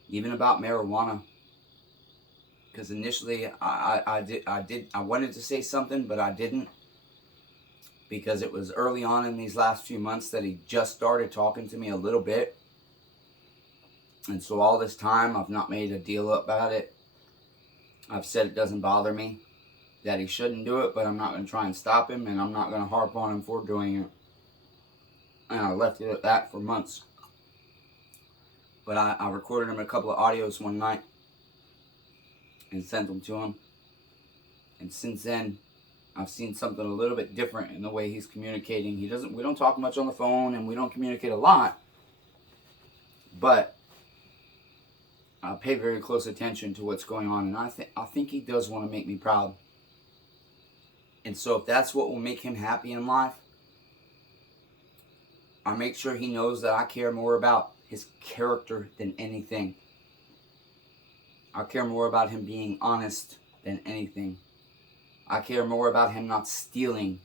Even about marijuana. Because initially I wanted to say something, but I didn't. Because it was early on in these last few months that he just started talking to me a little bit. And so all this time I've not made a deal about it. I've said it doesn't bother me that he shouldn't do it, but I'm not going to try and stop him, and I'm not going to harp on him for doing it. And I left it at that for months. But I recorded him a couple of audios one night and sent them to him. And since then, I've seen something a little bit different in the way he's communicating. We don't talk much on the phone, and we don't communicate a lot. But I pay very close attention to what's going on, and I think he does want to make me proud. And so if that's what will make him happy in life, I make sure he knows that I care more about his character than anything. I care more about him being honest than anything. I care more about him not stealing.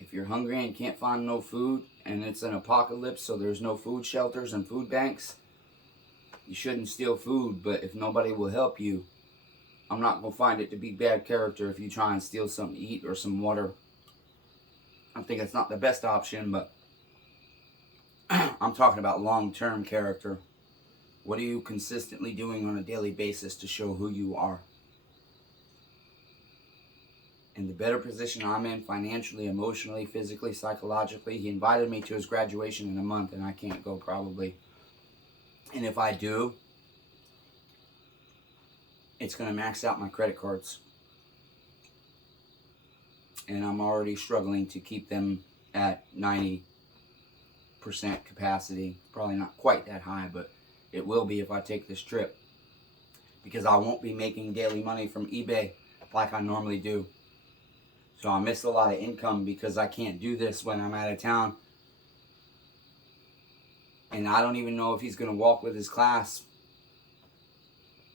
If you're hungry and can't find no food, and it's an apocalypse, so there's no food shelters and food banks, you shouldn't steal food. But if nobody will help you, I'm not going to find it to be bad character if you try and steal something to eat or some water. I think it's not the best option, but I'm talking about long-term character. What are you consistently doing on a daily basis to show who you are? In the better position I'm in financially, emotionally, physically, psychologically, he invited me to his graduation in a month and I can't go probably. And if I do, it's going to max out my credit cards. And I'm already struggling to keep them at 90% capacity. Probably not quite that high, but it will be if I take this trip. Because I won't be making daily money from eBay like I normally do. So I miss a lot of income because I can't do this when I'm out of town. And I don't even know if he's going to walk with his class.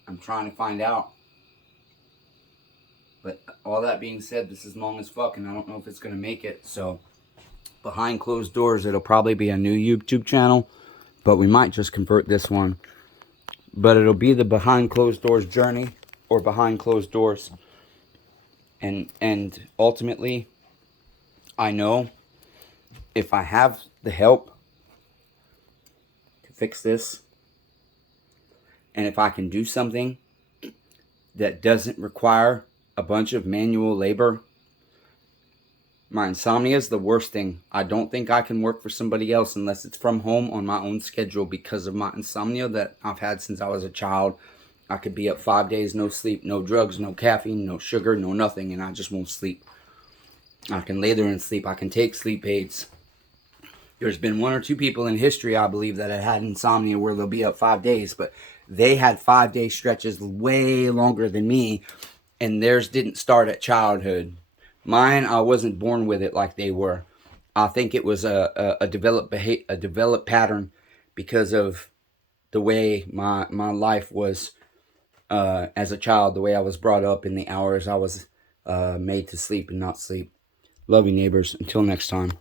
I'm trying to find out. But all that being said, this is long as fuck and I don't know if it's going to make it. So behind closed doors, it'll probably be a new YouTube channel. But we might just convert this one. But it'll be the behind closed doors journey or behind closed doors. And ultimately, I know if I have the help to fix this, and if I can do something that doesn't require a bunch of manual labor, my insomnia is the worst thing. I don't think I can work for somebody else unless it's from home on my own schedule because of my insomnia that I've had since I was a child. I could be up 5 days, no sleep, no drugs, no caffeine, no sugar, no nothing, and I just won't sleep. I can lay there and sleep. I can take sleep aids. There's been 1 or 2 people in history, I believe, that have had insomnia where they'll be up 5 days, but they had 5-day stretches way longer than me, and theirs didn't start at childhood. Mine, I wasn't born with it like they were. I think it was a developed pattern because of the way my life was as a child, the way I was brought up, in the hours I was made to sleep and not sleep. Love you, neighbors. Until next time.